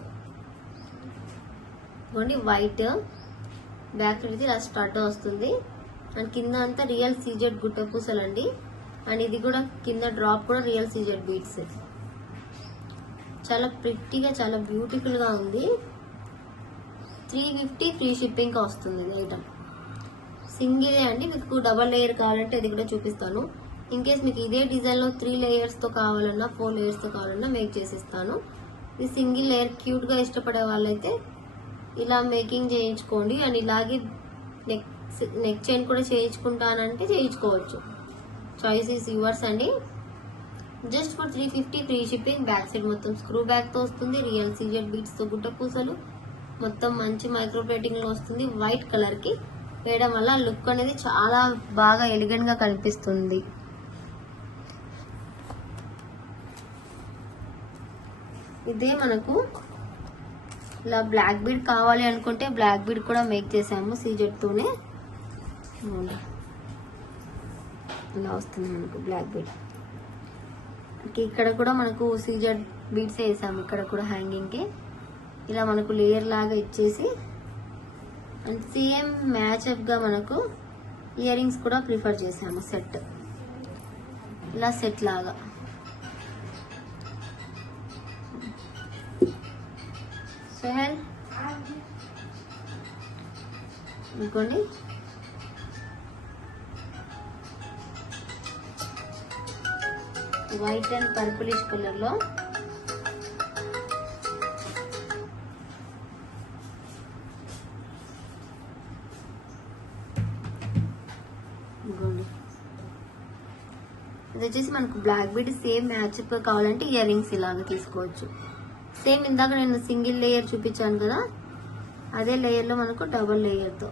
వైట్ బ్యాక్ ఇది ఇలా స్టడ్ వస్తుంది. అండ్ కింద అంతా రియల్ సీజెడ్ గుట్ట పూసలు అండి. అండ్ ఇది కూడా కింద డ్రాప్ కూడా రియల్ సీజెడ్ బీడ్స్. చాలా ప్రిట్టీగా చాలా బ్యూటిఫుల్ గా ఉంది. 350 ఫ్రీ షిప్పింగ్ కి వస్తుంది ఇది ఐటమ్. సింగిలే అండి, మీకు డబల్ లేయర్ కావాలంటే ఇది కూడా చూపిస్తాను. ఇన్ కేస్ మీకు ఇదే డిజైన్ లో 3 లేయర్స్ తో కావాలన్నా 4 లేయర్స్ తో కావాలన్నా మేక్ చేసిస్తాను. ఇది సింగిల్ లేయర్ క్యూట్ గా ఇష్టపడే వాళ్ళైతే ఇలా మేకింగ్ చేయించుకోండి. అండ్ ఇలాగే నెక్ చైన్ కూడా చేయించుకుంటానంటే చేయించుకోవచ్చు. చాయిస్ ఈస్ యువర్స్ అండి. Just for 350 free shipping. Back side మొత్తం స్క్రూ బ్యాక్ తో వస్తుంది. రియల్ సీజెడ్ బీడ్స్ తో గుట్ట పూసలు మొత్తం మంచి మైక్రో ప్లేటింగ్ లో వస్తుంది. వైట్ కలర్ కి వేయడం వల్ల లుక్ అనేది చాలా బాగా ఎలిగెంట్ గా కనిపిస్తుంది. ఇదే మనకు ఇలా బ్లాక్ బీడ్ కావాలి అనుకుంటే బ్లాక్ బీడ్ కూడా మేక్ చేసాము సీజెడ్తోనే. ఇలా వస్తుంది మనకు బ్లాక్ బీడ్. ఇక్కడ కూడా మనకు సీజెడ్ బీడ్స్ వేసాము, ఇక్కడ కూడా హ్యాంగింగ్కి ఇలా మనకు లేయర్ లాగా ఇచ్చేసి. అండ్ సేమ్ మ్యాచ్అప్గా మనకు ఇయర్ రింగ్స్ కూడా ప్రిఫర్ చేసాము సెట్, ఇలా సెట్ లాగా. సోహెల్ ఇంకోండి వైట్ అండ్ పర్పులిష్ కలర్ లో ఇది వచ్చేసి మనకు బ్లాక్ బీడ్ సేమ్ మ్యాచ్అప్ కావాలంటే ఇయర్ రింగ్స్ ఇలాగా తీసుకోవచ్చు. సేమ్ ఇందాక నేను సింగిల్ లేయర్ చూపించాను కదా, అదే లేయర్లో మనకు డబుల్ లేయర్తో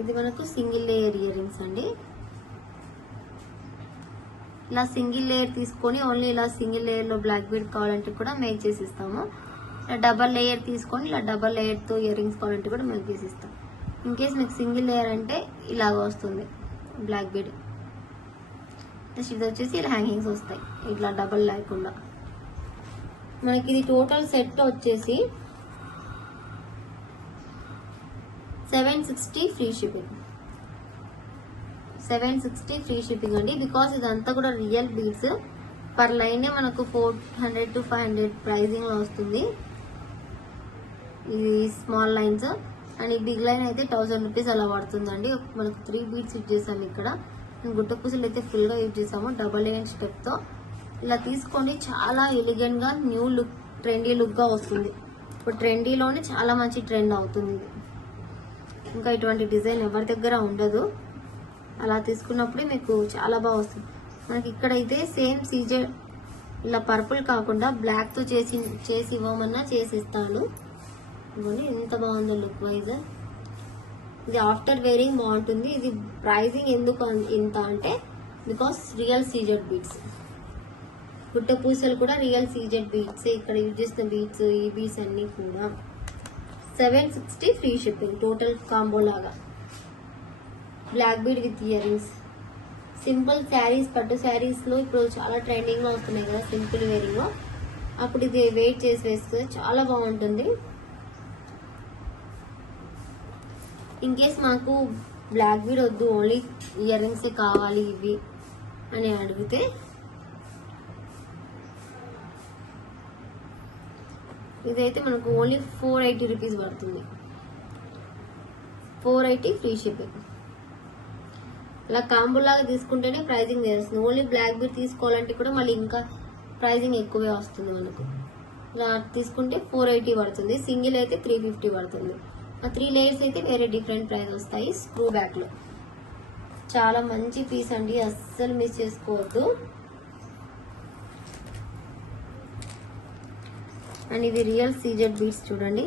ఇది మనకు సింగిల్ లేయర్ ఇయర్ రింగ్స్ అండి. ఇలా సింగిల్ లేయర్ తీసుకొని ఓన్లీ ఇలా సింగిల్ లేయర్లో బ్లాక్ బీడ్ కావాలంటే కూడా మేక్ చేసి ఇస్తాము. ఇలా డబల్ లేయర్ తీసుకొని ఇలా డబల్ లేయర్తో ఇయర్ రింగ్స్ కావాలంటే కూడా మేక్ చేసి ఇస్తాం. ఇన్ కేస్ మీకు సింగిల్ లేయర్ అంటే ఇలాగ వస్తుంది బ్లాక్ బీడ్. ఇది వచ్చేసి ఇలా హ్యాంగింగ్స్ వస్తాయి ఇట్లా డబల్ లేకుండా. మనకి ఇది టోటల్ సెట్ వచ్చేసి 760 ఫ్రీ షిప్పింగ్. 760 ఫ్రీ షిప్పింగ్ అండి. బికాస్ ఇదంతా కూడా రియల్ బీడ్స్. పర్ లైనే మనకు 400 to 500 ప్రైజింగ్ లో వస్తుంది. ఇది స్మాల్ లైన్స్ అండ్ ఈ బిగ్ లైన్ అయితే 1000 రూపీస్ అలా పడుతుందండి. మనకు 3 బీడ్స్ యూజ్ చేసాము ఇక్కడ. గుట్ట పూసలు అయితే ఫుల్ గా యూజ్ చేసాము డబల్ లేయర్ స్టెప్ తో. ఇలా తీసుకొని చాలా ఎలిగెంట్ గా న్యూ లుక్, ట్రెండీ లుక్ గా వస్తుంది. ఇప్పుడు ట్రెండీలోనే చాలా మంచి ట్రెండ్ అవుతుంది ఇది. ఇంకా ఇటువంటి డిజైన్ ఎవరి దగ్గర ఉండదు. అలా తీసుకున్నప్పుడే మీకు చాలా బాగా వస్తుంది. మనకి ఇక్కడ అయితే సేమ్ సీజెడ్ ఇలా పర్పుల్ కాకుండా బ్లాక్ తో చేసి ఇవ్వమన్నా చేసి ఇస్తాను. ఎంత బాగుందో లుక్ వైజ్. ఇది ఆఫ్టర్ వేరింగ్ బాగుంటుంది. ఇది ప్రైజింగ్ ఎందుకు ఇంత అంటే బికాస్ రియల్ సీజెడ్ బీడ్స్. గుట్ట పూసలు కూడా రియల్ సీజెడ్ బీడ్స్. ఇక్కడ యూజ్ చేసిన బీడ్స్, ఈ బీడ్స్ అన్ని కూడా 760 ఫ్రీ షిప్పింగ్ టోటల్ కాంబో లాగా. Black bead with earrings. Simple saris, పట్టు శారీస్ లో ఇప్పుడు చాలా ట్రెండింగ్ లో వస్తున్నాయి కదా సింపుల్ వేరింగ్ లో. అప్పుడు ఇది వెయిట్ చేసి వేస్తే చాలా బాగుంటుంది. ఇన్ కేస్ మాకు బ్లాక్ బీడ్ వద్దు, ఓన్లీ ఇయర్ రింగ్సే కావాలి ఇవి అని అడిగితే ఇదైతే మనకు ఓన్లీ 480 రూపీస్ పడుతుంది. 480 ఫ్రీ షిప్పింగ్. ఇలా కాంబో లాగా తీసుకుంటేనే ప్రైజింగ్ తెలుస్తుంది. ఓన్లీ బ్లాక్ బీడ్ తీసుకోవాలంటే కూడా మళ్ళీ ఇంకా ప్రైజింగ్ ఎక్కువే వస్తుంది మనకు. ఇలా తీసుకుంటే 480 పడుతుంది. సింగిల్ అయితే 350 పడుతుంది. ఆ 3 లేయర్స్ అయితే వేరే డిఫరెంట్ ప్రైస్ వస్తాయి. స్క్రూ బ్యాక్ లో చాలా మంచి పీస్ అండి, అస్సలు మిస్ చేసుకోవద్దు. అండ్ ఇది రియల్ సీజెడ్ బీడ్స్ చూడండి.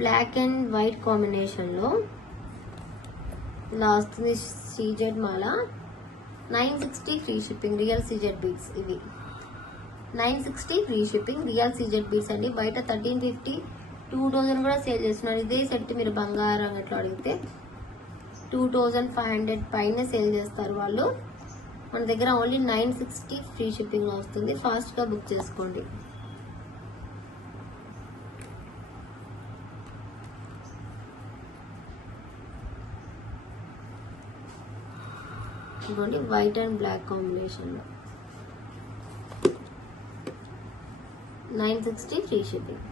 బ్లాక్ అండ్ వైట్ కాంబినేషన్ లో ఇలా వస్తుంది సీజెడ్ మాల. 960 free shipping real CZ beads. ఇవి 960 free shipping real CZ beads అండి. బయట 1350, 2000 కూడా సేల్ చేస్తున్నారు. ఇదే సెట్ మీరు బంగారం అట్లా అడిగితే 2500 పైన సేల్ చేస్తారు వాళ్ళు. మన దగ్గర ఓన్లీ 960 ఫ్రీ షిప్పింగ్ లో వస్తుంది. ఫాస్ట్ గా బుక్ చేసుకోండి. ఇదిగోండి వైట్ అండ్ బ్లాక్ కాంబినేషన్ లో 960 ఫ్రీ షిప్పింగ్.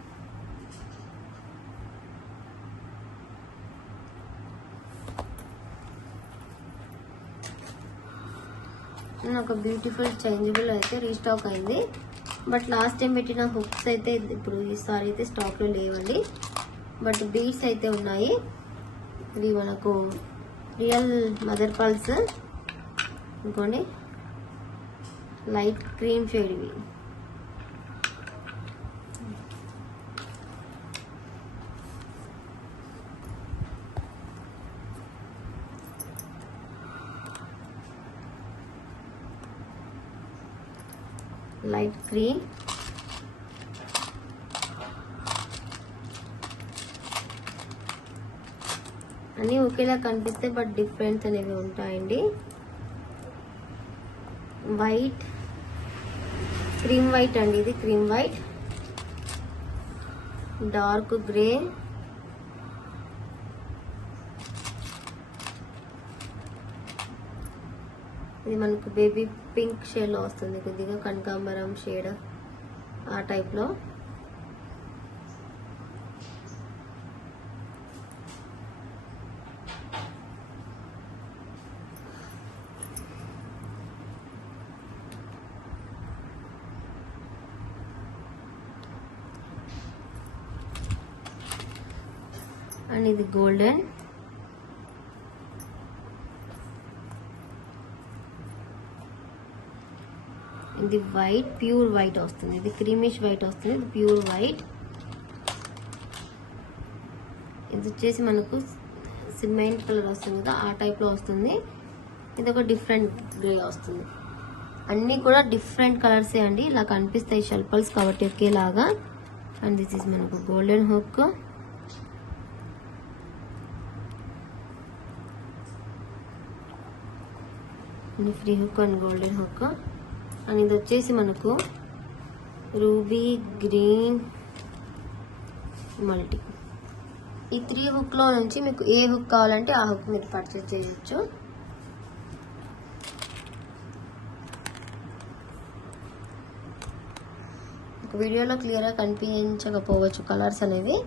ఒక బ్యూటిఫుల్ చేంజబుల్ అయితే రీస్టాక్ అయింది. బట్ లాస్ట్ టైం పెట్టిన హుక్స్ అయితే ఇప్పుడు ఈసారి అయితే స్టాక్ లో లేవండి. బట్ బీడ్స్ అయితే ఉన్నాయి. ఇది మనకు రియల్ మదర్ పల్స్ ఇంకోండి లైట్ క్రీమ్ షేడ్ ఇవి. లైట్ క్రీమ్, అన్నీ ఒకేలా కనిపిస్తే బట్ డిఫరెన్స్ అనేవి ఉంటాయండి. వైట్, క్రీమ్ వైట్ అండి, ఇది క్రీమ్ వైట్, డార్క్ గ్రే, ఇది మనకు బేబీ పింక్ షేడ్లో వస్తుంది, కొద్దిగా కనకాంబరం షేడ్ ఆ టైప్లో. అండ్ ఇది గోల్డెన్, ఇది వైట్, ప్యూర్ వైట్ వస్తుంది, ఇది క్రీమిష్ వైట్ వస్తుంది, ఇది ప్యూర్ వైట్. ఇది వచ్చేసి మనకు సిమెంట్ కలర్ వస్తుంది కదా ఆ టైప్లో వస్తుంది. ఇది ఒక డిఫరెంట్ గ్రే వస్తుంది. అన్నీ కూడా డిఫరెంట్ కలర్సే అండి, ఇలా కనిపిస్తాయి షల్పల్స్ కాబట్టి ఒకేలాగా. అండ్ దిస్ ఈజ్ మనకు golden hook, free hook and golden hook. And ఇది వచ్చేసి మనకు రూబీ గ్రీన్ మల్టీ. ఈ 3 హుక్లో నుంచి మీకు ఏ హుక్ కావాలంటే ఆ హుక్ మీరు పర్చేజ్ చేయొచ్చు. వీడియోలో క్లియర్గా కనిపించకపోవచ్చు కలర్స్ అనేవి,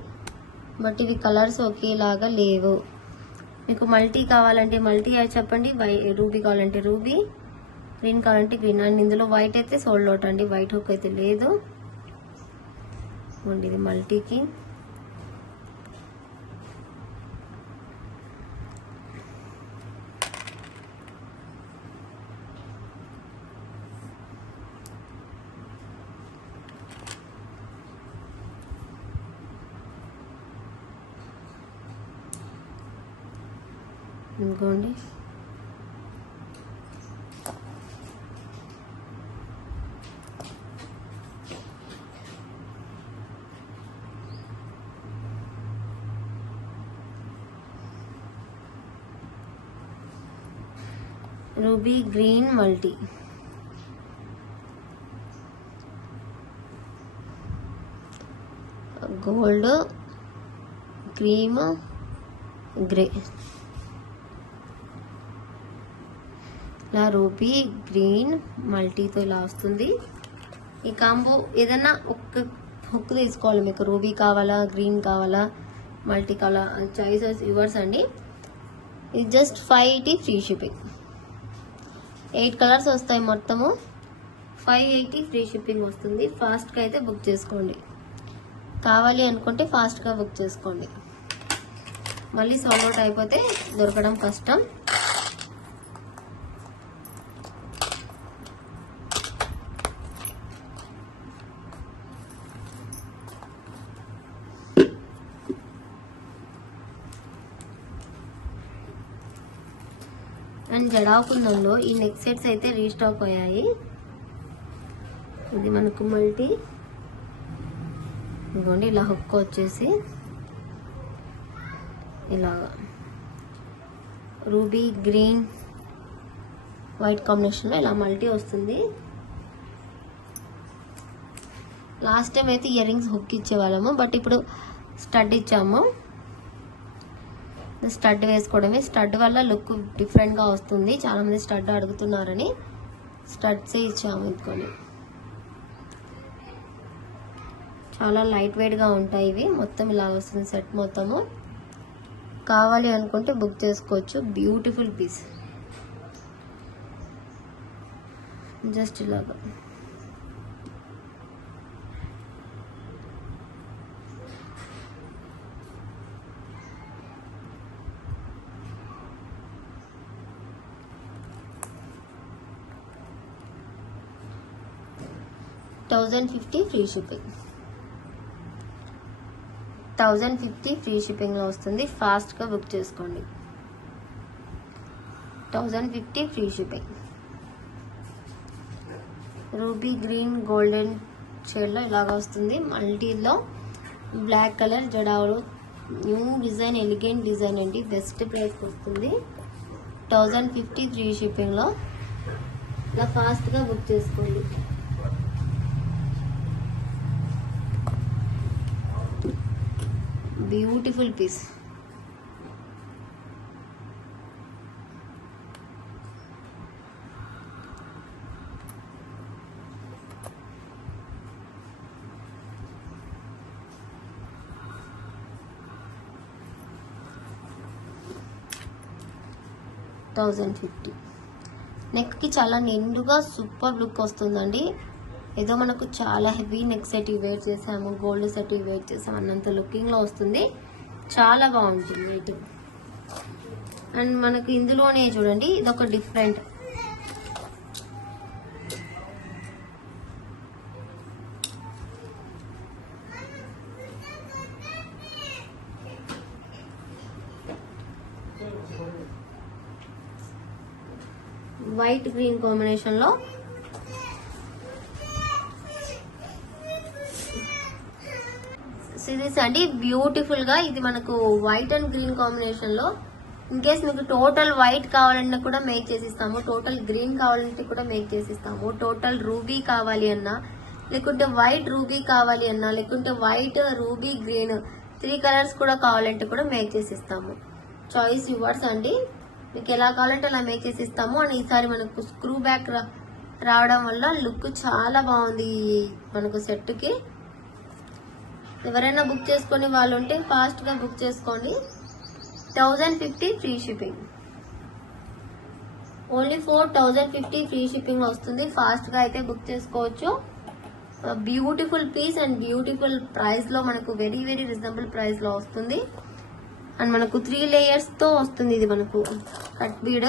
బట్ ఇవి కలర్స్ ఒకేలాగా లేవు. మీకు మల్టీ కావాలంటే మల్టీ చెప్పండి, రూబీ కావాలంటే రూబీ, గ్రీన్ కావాలంటే గ్రీన్. అండ్ ఇందులో వైట్ అయితే సోల్డ్ అవుట్ అండి, వైట్ హుక్ అయితే లేదు. ఇది మల్టీకి ఇంకోండి ruby green multi. Gold, cream, grey. ఇలా రూబీ గ్రీన్ మల్టీతో ఇలా వస్తుంది. ఈ కాంబో ఏదన్నా ఒక్క హుక్ తీసుకోవాలి, మీకు రూబీ కావాలా, గ్రీన్ కావాలా, మల్టీ కావాలా, చాయిసెస్ యువర్స్ అండి. ఇది జస్ట్ 580 ఫ్రీ షిప్పింగ్. 8 కలర్స్ వస్తాయి మొత్తము, 580 ఫ్రీ షిప్పింగ్ వస్తుంది. ఫాస్ట్గా అయితే బుక్ చేసుకోండి, కావాలి అనుకుంటే ఫాస్ట్గా బుక్ చేసుకోండి, మళ్ళీ సోల్డ్ అవుట్ అయిపోతే దొరకడం కష్టం. అండ్ జడాకుందంలో ఈ నెక్ సెట్స్ అయితే రీస్టాక్ అయ్యాయి. ఇది మనకు మల్టీ, ఇదిగోండి ఇలా హుక్ వచ్చేసి ఇలాగా రూబీ గ్రీన్ వైట్ కాంబినేషన్లో ఇలా మల్టీ వస్తుంది. లాస్ట్ టైం అయితే ఇయర్ రింగ్స్ హుక్ ఇచ్చేవాళ్ళము, బట్ ఇప్పుడు స్టడ్ ఇచ్చాము. స్టడ్ వేసుకోవడమే, స్టడ్ వల్ల లుక్ డిఫరెంట్గా వస్తుంది. చాలామంది స్టడ్ అడుగుతున్నారని స్టడ్సే ఇచ్చాము. ఇదికొని చాలా లైట్ వెయిట్గా ఉంటాయి ఇవి. మొత్తం ఇలా వస్తుంది సెట్ మొత్తము. కావాలి అనుకుంటే బుక్ చేసుకోవచ్చు. బ్యూటిఫుల్ పీస్, జస్ట్ ఇలాగా. 1050 ఫ్రీ షిప్పింగ్. 1050 ఫ్రీ షిప్పింగ్లో వస్తుంది. ఫాస్ట్గా బుక్ చేసుకోండి. 1050 free shipping. Ruby green golden షేడ్లో ఇలాగ వస్తుంది. మల్టీలో బ్లాక్ కలర్ జడావులు, న్యూ డిజైన్, ఎలిగెంట్ డిజైన్ అండి. బెస్ట్ ప్రైస్కి వస్తుంది. 1050 ఫ్రీ షిప్పింగ్లో. ఇలా ఫాస్ట్గా బుక్ చేసుకోండి. Beautiful piece. $1050. నెక్కి చాలా నిండుగా సూపర్ లుక్ వస్తుందండి. ఏదో మనకు చాలా హెవీ నెక్ సెట్ వేర్ చేసాము, గోల్డ్ సెట్ వేర్ చేసాము అన్నంత లుకింగ్లో వస్తుంది. చాలా బాగుంటుంది వెయిటింగ్. అండ్ మనకు ఇందులోనే చూడండి, ఇదొక డిఫరెంట్. వైట్ గ్రీన్ కాంబినేషన్లో సిరీస్ అండి. బ్యూటిఫుల్ గా ఇది మనకు వైట్ అండ్ గ్రీన్ కాంబినేషన్ లో. ఇన్ కేస్ మీకు టోటల్ వైట్ కావాలన్నా కూడా మేక్ చేసిస్తాము, టోటల్ గ్రీన్ కావాలంటే కూడా మేక్ చేసిస్తాము, టోటల్ రూబీ కావాలి అన్నా, లేకుంటే వైట్ రూబీ కావాలి అన్నా, లేకుంటే వైట్ రూబీ గ్రీన్ 3 కలర్స్ కూడా కావాలంటే కూడా మేక్ చేసిస్తాము. చాయిస్ యువర్స్ అండి. మీకు ఎలా కావాలంటే అలా మేక్ చేసిస్తాము. అండ్ ఈసారి మనకు స్క్రూ బ్యాక్ రావడం వల్ల లుక్ చాలా బాగుంది మనకు సెట్కి. ఎవరైనా బుక్ చేసుకునే వాళ్ళు ఉంటే ఫాస్ట్గా బుక్ చేసుకోండి. 1050 free shipping. Only 1050 free shipping వస్తుంది. ఫాస్ట్గా అయితే బుక్ చేసుకోవచ్చు. బ్యూటిఫుల్ పీస్ అండ్ బ్యూటిఫుల్ ప్రైస్లో మనకు వెరీ వెరీ రీజనబుల్ ప్రైస్లో వస్తుంది. అండ్ మనకు 3 లేయర్స్తో వస్తుంది. ఇది మనకు కట్ బీడ్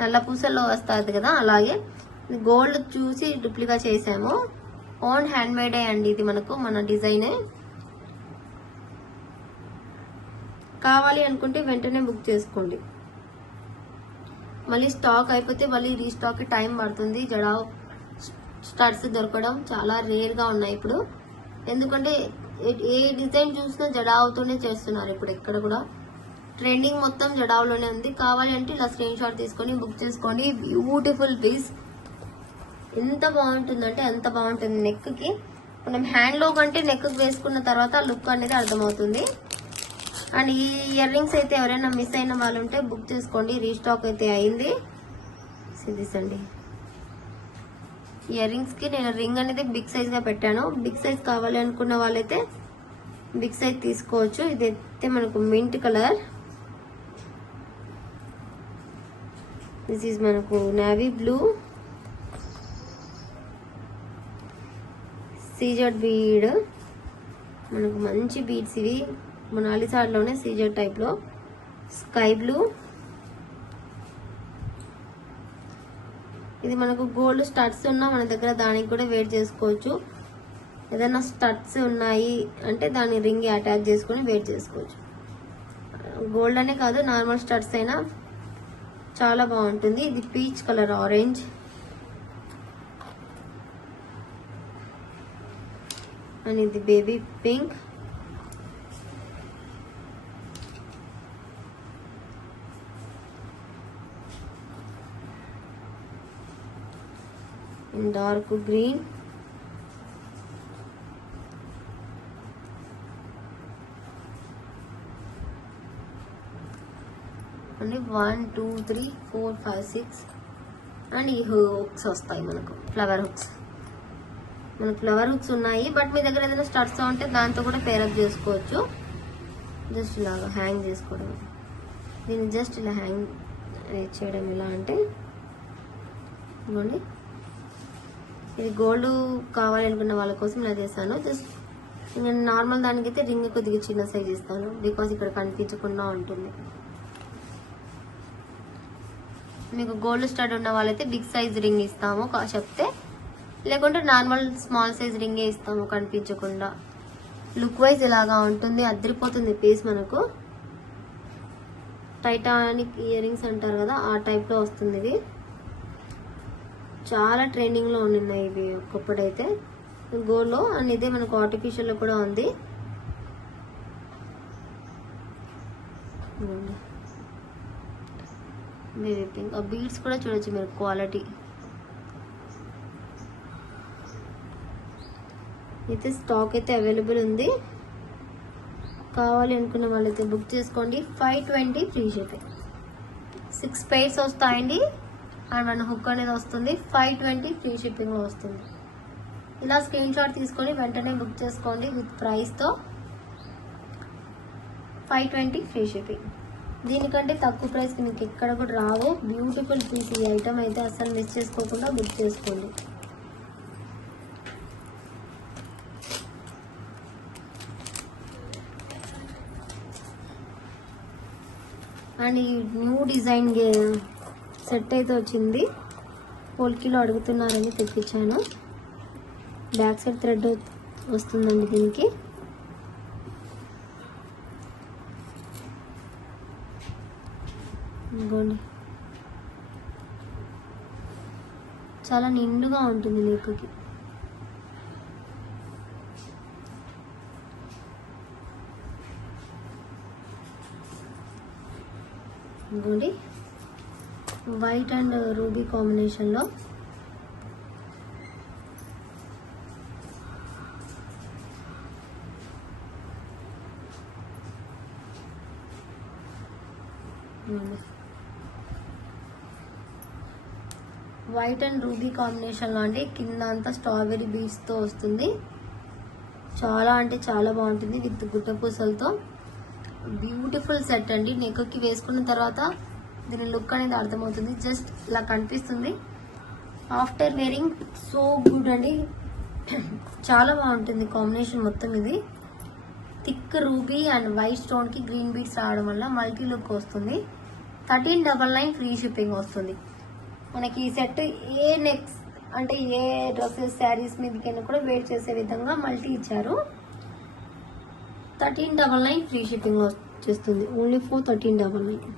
నల్ల పూసల్లో వస్తుంది కదా, అలాగే గోల్డ్ చూసి డూప్లికా చేసాము. ఓన్ హ్యాండ్ మేడే అండి ఇది మనకు, మన డిజైనే. కావాలి అనుకుంటే వెంటనే బుక్ చేసుకోండి. మళ్ళీ స్టాక్ అయిపోతే మళ్ళీ రీస్టాక్ టైం పడుతుంది. జడా స్టడ్స్ దొరకడం చాలా రేర్గా ఉన్నాయి ఇప్పుడు. ఎందుకంటే ఏ డిజైన్ చూసినా జడావుతోనే చేస్తున్నారు ఇప్పుడు. ఎక్కడ కూడా ట్రెండింగ్ మొత్తం జడావులోనే ఉంది. కావాలి అంటే ఇలా స్క్రీన్ షాట్ తీసుకొని బుక్ చేసుకోండి. Beautiful piece. ఎంత బాగుంటుందంటే అంత బాగుంటుంది. నెక్కి మనం హ్యాండ్లో కంటే నెక్కి వేసుకున్న తర్వాత లుక్ అనేది అర్థమవుతుంది. అండ్ ఈ ఇయర్ రింగ్స్ అయితే ఎవరైనా మిస్ అయిన వాళ్ళు ఉంటే బుక్ చేసుకోండి. రీస్టాక్ అయితే అయింది. సిరీస్ అండి. ఇయర్ రింగ్స్కి నేను రింగ్ అనేది బిగ్ సైజ్గా పెట్టాను. బిగ్ సైజ్ కావాలి అనుకున్న వాళ్ళైతే బిగ్ సైజ్ తీసుకోవచ్చు. ఇదైతే మనకు మింట్ కలర్. దిస్ ఈజ్ మనకు నేవీ బ్లూ. CZ bead. మనకు మంచి బీడ్స్ ఇవి. మొనాలిసాలోనే సీజెడ్ టైప్లో. Sky blue. ఇది మనకు గోల్డ్ స్టడ్స్ ఉన్నా మన దగ్గర దానికి కూడా వేర్ చేసుకోవచ్చు. ఏదైనా స్టడ్స్ ఉన్నాయి అంటే దాని రింగ్ అటాచ్ చేసుకొని వేర్ చేసుకోవచ్చు. గోల్డ్ అనే కాదు, నార్మల్ స్టడ్స్ అయినా చాలా బాగుంటుంది. ఇది పీచ్ కలర్, ఆరెంజ్. అండ్ ఇది baby pink. Dark green. And 1 2 3 4 5 6 and ఈ హుక్స్ వస్తాయి మనకు, ఫ్లవర్ హుక్స్. మనకు ఫ్లవర్ హుక్స్ ఉన్నాయి. బట్ మీ దగ్గర ఏదైనా స్టడ్స్ ఉంటే దాంతో కూడా పేరప్ చేసుకోవచ్చు. జస్ట్ ఇలాగా హ్యాంగ్ చేసుకోవడం. దీన్ని జస్ట్ ఇలా హ్యాంగ్ చేయడం ఎలా అంటే ఇవ్వండి. ఇది గోల్డ్ కావాలనుకున్న వాళ్ళ కోసం ఇలా చేస్తాను. జస్ట్ నేను నార్మల్ దానికైతే రింగ్ కొద్దిగా చిన్న సైజ్ ఇస్తాను, బికాజ్ ఇక్కడ కనిపించకుండా ఉంటుంది. మీకు గోల్డ్ స్టడ్ ఉన్న వాళ్ళైతే బిగ్ సైజ్ రింగ్ ఇస్తాము చెప్తే. లేకుంటే నార్మల్ స్మాల్ సైజ్ రింగే ఇస్తాము కనిపించకుండా. లుక్ వైజ్ ఇలాగా ఉంటుంది, అదిరిపోతుంది పీస్. మనకు టైటానిక్ ఇయర్ రింగ్స్ అంటారు కదా, ఆ టైప్లో వస్తుంది. ఇది చాలా ట్రెండింగ్లో ఉన్నాయి ఇవి ఒకప్పుడైతే గోల్డ్లో. అండ్ ఇదే మనకు ఆర్టిఫిషియల్లో కూడా ఉంది. Baby pink. ఆ బీడ్స్ కూడా చూడొచ్చు మీరు, క్వాలిటీ అయితే. స్టాక్ అయితే అవైలబుల్ ఉంది, కావాలి అనుకున్న వాళ్ళైతే బుక్ చేసుకోండి. 520 ఫ్రీ షిప్పింగ్. 6 pairs వస్తాయండి అండ్ మన హుక్ అనేది వస్తుంది. 520 ఫ్రీ షిప్పింగ్లో వస్తుంది. ఇలా స్క్రీన్ షాట్ తీసుకొని వెంటనే బుక్ చేసుకోండి విత్ ప్రైస్తో. 520 ఫ్రీ షిప్పింగ్. దీనికంటే తక్కువ ప్రైస్కి మీకు ఎక్కడ కూడా రావు. బ్యూటిఫుల్ పీస్ ఈ ఐటమ్ అయితే, అసలు మిస్ చేసుకోకుండా బుక్ చేసుకోండి. అండ్ ఈ న్యూ డిజైన్ సెట్ అయితే వచ్చింది. పోల్కిలో అడుగుతున్నారని తెప్పించాను. బ్యాక్ సైడ్ థ్రెడ్ వస్తుందండి దీనికి. ఇదిగోండి, చాలా నిండుగా ఉంటుంది నెక్కి. ఇదిగోండి, వైట్ అండ్ రూబీ కాంబినేషన్లో. వైట్ అండ్ రూబీ కాంబినేషన్లో అండి. కింద అంతా స్ట్రాబెరీ బీడ్స్తో వస్తుంది. చాలా అంటే చాలా బాగుంటుంది విత్ గుట్ట పూసలతో. బ్యూటిఫుల్ సెట్ అండి. నెక్కి వేసుకున్న తర్వాత దీని లుక్ అనేది అర్థమవుతుంది. జస్ట్ ఇలా కనిపిస్తుంది. ఆఫ్టర్ వేరింగ్ సో గుడ్ అండి, చాలా బాగుంటుంది కాంబినేషన్ మొత్తం. ఇది థిక్ రూబీ అండ్ వైట్ స్టోన్కి గ్రీన్ బీడ్స్ రావడం వల్ల మల్టీ లుక్ వస్తుంది. 1399 ఫ్రీ షిప్పింగ్ వస్తుంది. మనకి ఈ సెట్ ఏ నెక్స్ట్ అంటే ఏ డ్రెస్సెస్ శారీస్ మీదకైనా కూడా వేర్ చేసే విధంగా మల్టీ ఇచ్చారు. 1399 ఫ్రీ షిప్పింగ్ వచ్చేస్తుంది. Only for 1399.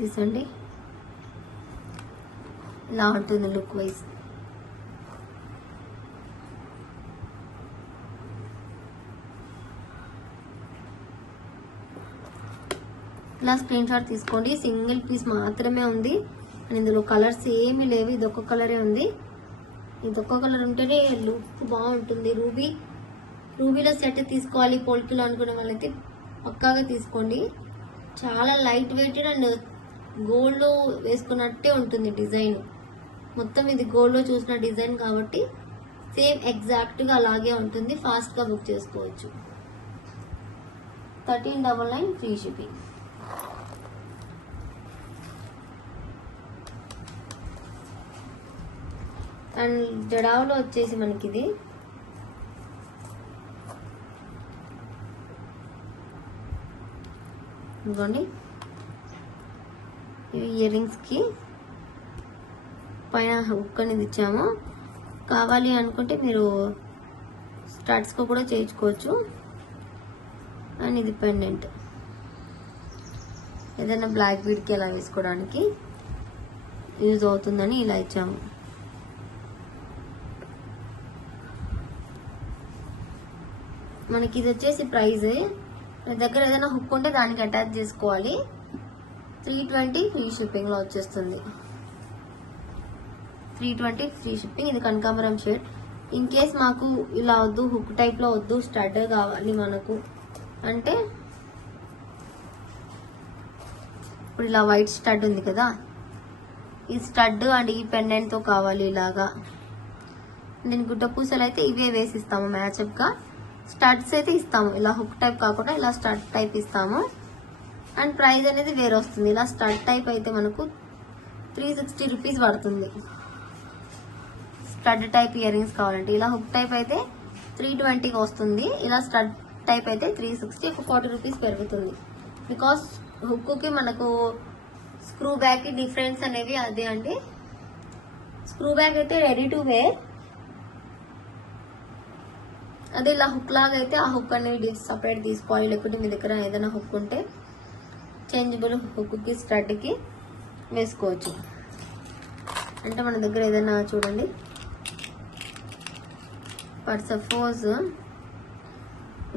దిస్ అండి, ఇలా ఉంటుంది లుక్ వైజ్. ఇలా స్క్రీన్ షాట్ తీసుకోండి. సింగిల్ పీస్ మాత్రమే ఉంది అండ్ ఇందులో కలర్స్ ఏమీ లేవు. ఇది ఒక్క కలరే ఉంది. ఇది ఒక్క కలర్ ఉంటేనే లుక్ బాగుంటుంది. రూబీలో సెట్ తీసుకోవాలి పోల్కిలో అనుకునే వాళ్ళైతే పక్కాగా తీసుకోండి. చాలా లైట్ వెయిటెడ్ అండ్ గోల్డ్లో వేసుకున్నట్టే ఉంటుంది డిజైన్ మొత్తం. ఇది గోల్డ్లో చూసిన డిజైన్ కాబట్టి సేమ్ ఎగ్జాక్ట్గా అలాగే ఉంటుంది. ఫాస్ట్గా బుక్ చేసుకోవచ్చు. 1399 ఫ్రీ షిప్పింగ్. అండ్ జడావులో వచ్చేసి మనకి ఇది ఇదిగోండి, ఇవి ఇయర్ రింగ్స్కి పైన హుక్ అనేది ఇచ్చాము. కావాలి అనుకుంటే మీరు స్టార్ట్స్కో కూడా చేయించుకోవచ్చు. అండ్ ఇది పెండెంట్, ఏదైనా బ్లాక్ బీడ్కి అలా వేసుకోవడానికి యూజ్ అవుతుందని ఇలా ఇచ్చాము. మనకి ఇది వచ్చేసి ప్రైజ్ మీ దగ్గర ఏదైనా హుక్ ఉంటే దానికి అటాచ్ చేసుకోవాలి. 320 ఫ్రీ షిప్పింగ్లో వచ్చేస్తుంది. 320 ఫ్రీ షిప్పింగ్. ఇది కనకాంబరం షేడ్. ఇన్ కేస్ మాకు ఇలా వద్దు, హుక్ టైప్లో వద్దు, స్టడ్ కావాలి మనకు అంటే ఇప్పుడు ఇలా వైట్ స్టడ్ ఉంది కదా, ఈ స్టడ్ అండ్ ఈ పెండెంట్తో కావాలి ఇలాగా. దీని గుడ్డ పూసలు అయితే ఇవే వేసిస్తాము మ్యాచప్గా. స్టడ్స్ అయితే ఇస్తాము ఇలా హుక్ టైప్ కాకుండా ఇలా స్టడ్ టైప్ ఇస్తాము. అండ్ ప్రైస్ అనేది వేరే వస్తుంది. ఇలా స్టడ్ టైప్ అయితే మనకు 360 రూపీస్ పడుతుంది. స్టడ్ టైప్ ఇయర్ రింగ్స్ కావాలంటే. ఇలా హుక్ టైప్ అయితే 320 వస్తుంది. ఇలా స్టడ్ టైప్ అయితే 360, ఒక 40 రూపీస్ పెరుగుతుంది. బికాస్ హుక్కి మనకు స్క్రూ బ్యాక్ కి డిఫరెన్స్ అనేవి అదే అండి. స్క్రూ బ్యాక్ అయితే రెడీ టు వేర్, అదే ఇలా హుక్ లాగా అయితే ఆ హుక్ అనేది సపరేట్ తీసుకోవాలి. లేకపోతే మీ దగ్గర ఏదైనా హుక్ ఉంటే చేంజబుల్ హుక్కి స్టడ్కి వేసుకోవచ్చు. అంటే మన దగ్గర ఏదైనా చూడండి, for suppose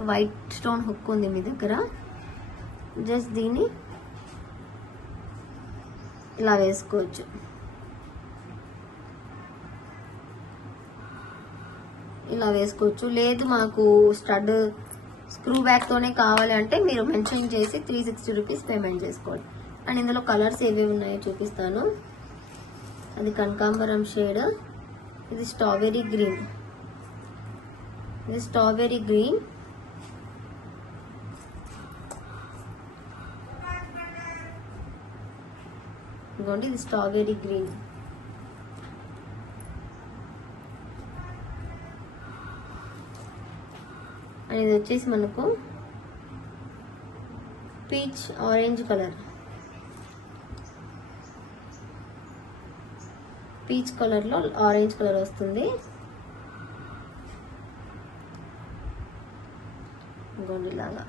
white stone hook ఉంది మీ దగ్గర, జస్ట్ దీన్ని ఇలా వేసుకోవచ్చు. ఇలా వేసుకోవచ్చు. లేదు మాకు స్టడ్ స్క్రూ బ్యాక్ తోనే కావాలి అంటే మీరు మెన్షన్ చేసి 360 రూపీస్ పేమెంట్ చేసుకోండి. అండ్ ఇందులో కలర్స్ ఏవేవి ఉన్నాయో చూపిస్తాను. అది కనకాంబరం షేడ్, ఇది స్ట్రాబెరీ గ్రీన్, ఇది స్ట్రాబెరీ గ్రీన్, ఇదిగోండి ఇది స్ట్రాబెరీ గ్రీన్, అండ్ ఇది వచ్చేసి మనకు peach orange colour, peach colour లో ఆరెంజ్ కలర్ వస్తుంది. ఇదిగోండి ఇలాగా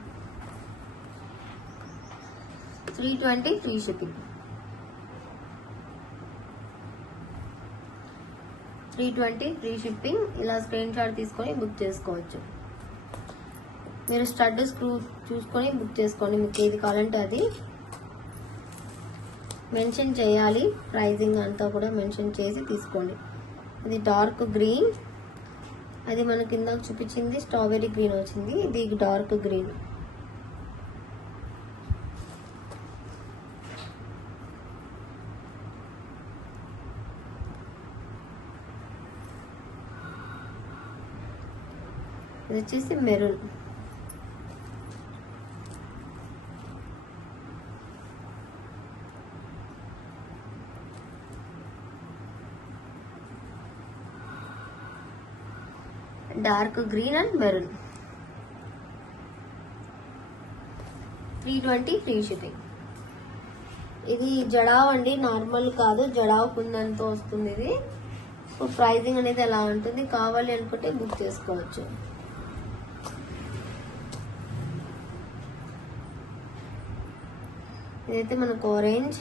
320 ఫ్రీ షిప్పింగ్. 320 free shipping. ఇలా స్క్రీన్ షాట్ తీసుకొని బుక్ చేసుకోవచ్చు. మీరు స్టడ్ స్క్రూ చూసుకొని బుక్ చేసుకోండి. మీకు ఏది కావాలంటే అది మెన్షన్ చేయాలి. ప్రైజింగ్ అంతా కూడా మెన్షన్ చేసి తీసుకోండి. ఇది డార్క్ గ్రీన్, అది మనకి కింద చూపించింది స్ట్రాబెరీ గ్రీన్ వచ్చింది, ఇది డార్క్ గ్రీన్. ఇది వచ్చేసి maroon. Dark green and maroon. 320 free shipping. ఇది జడావ్ అండి, నార్మల్ కాదు, జడావ్ కుందంతో వస్తుంది ఇది. సో ప్రైజింగ్ అనేది ఎలా ఉంటుంది, కావాలి అనుకుంటే బుక్ చేసుకోవచ్చు. ఇదైతే మనకు ఆరెంజ్,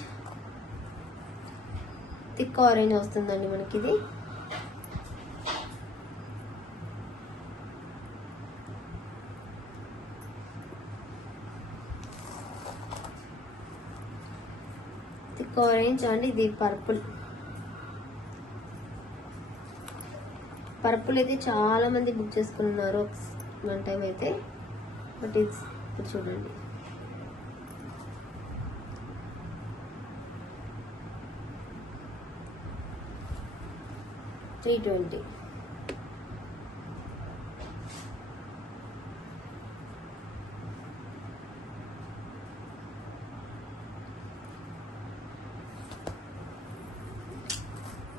థిక్ ఆరెంజ్ వస్తుందండి మనకి ఇది. థిక్ ఆరెంజ్ అండ్ ఇది పర్పుల్. పర్పుల్ అయితే చాలా మంది బుక్ చేసుకున్నారు వన్ టైం అయితే, బట్ ఇది చూడండి $320.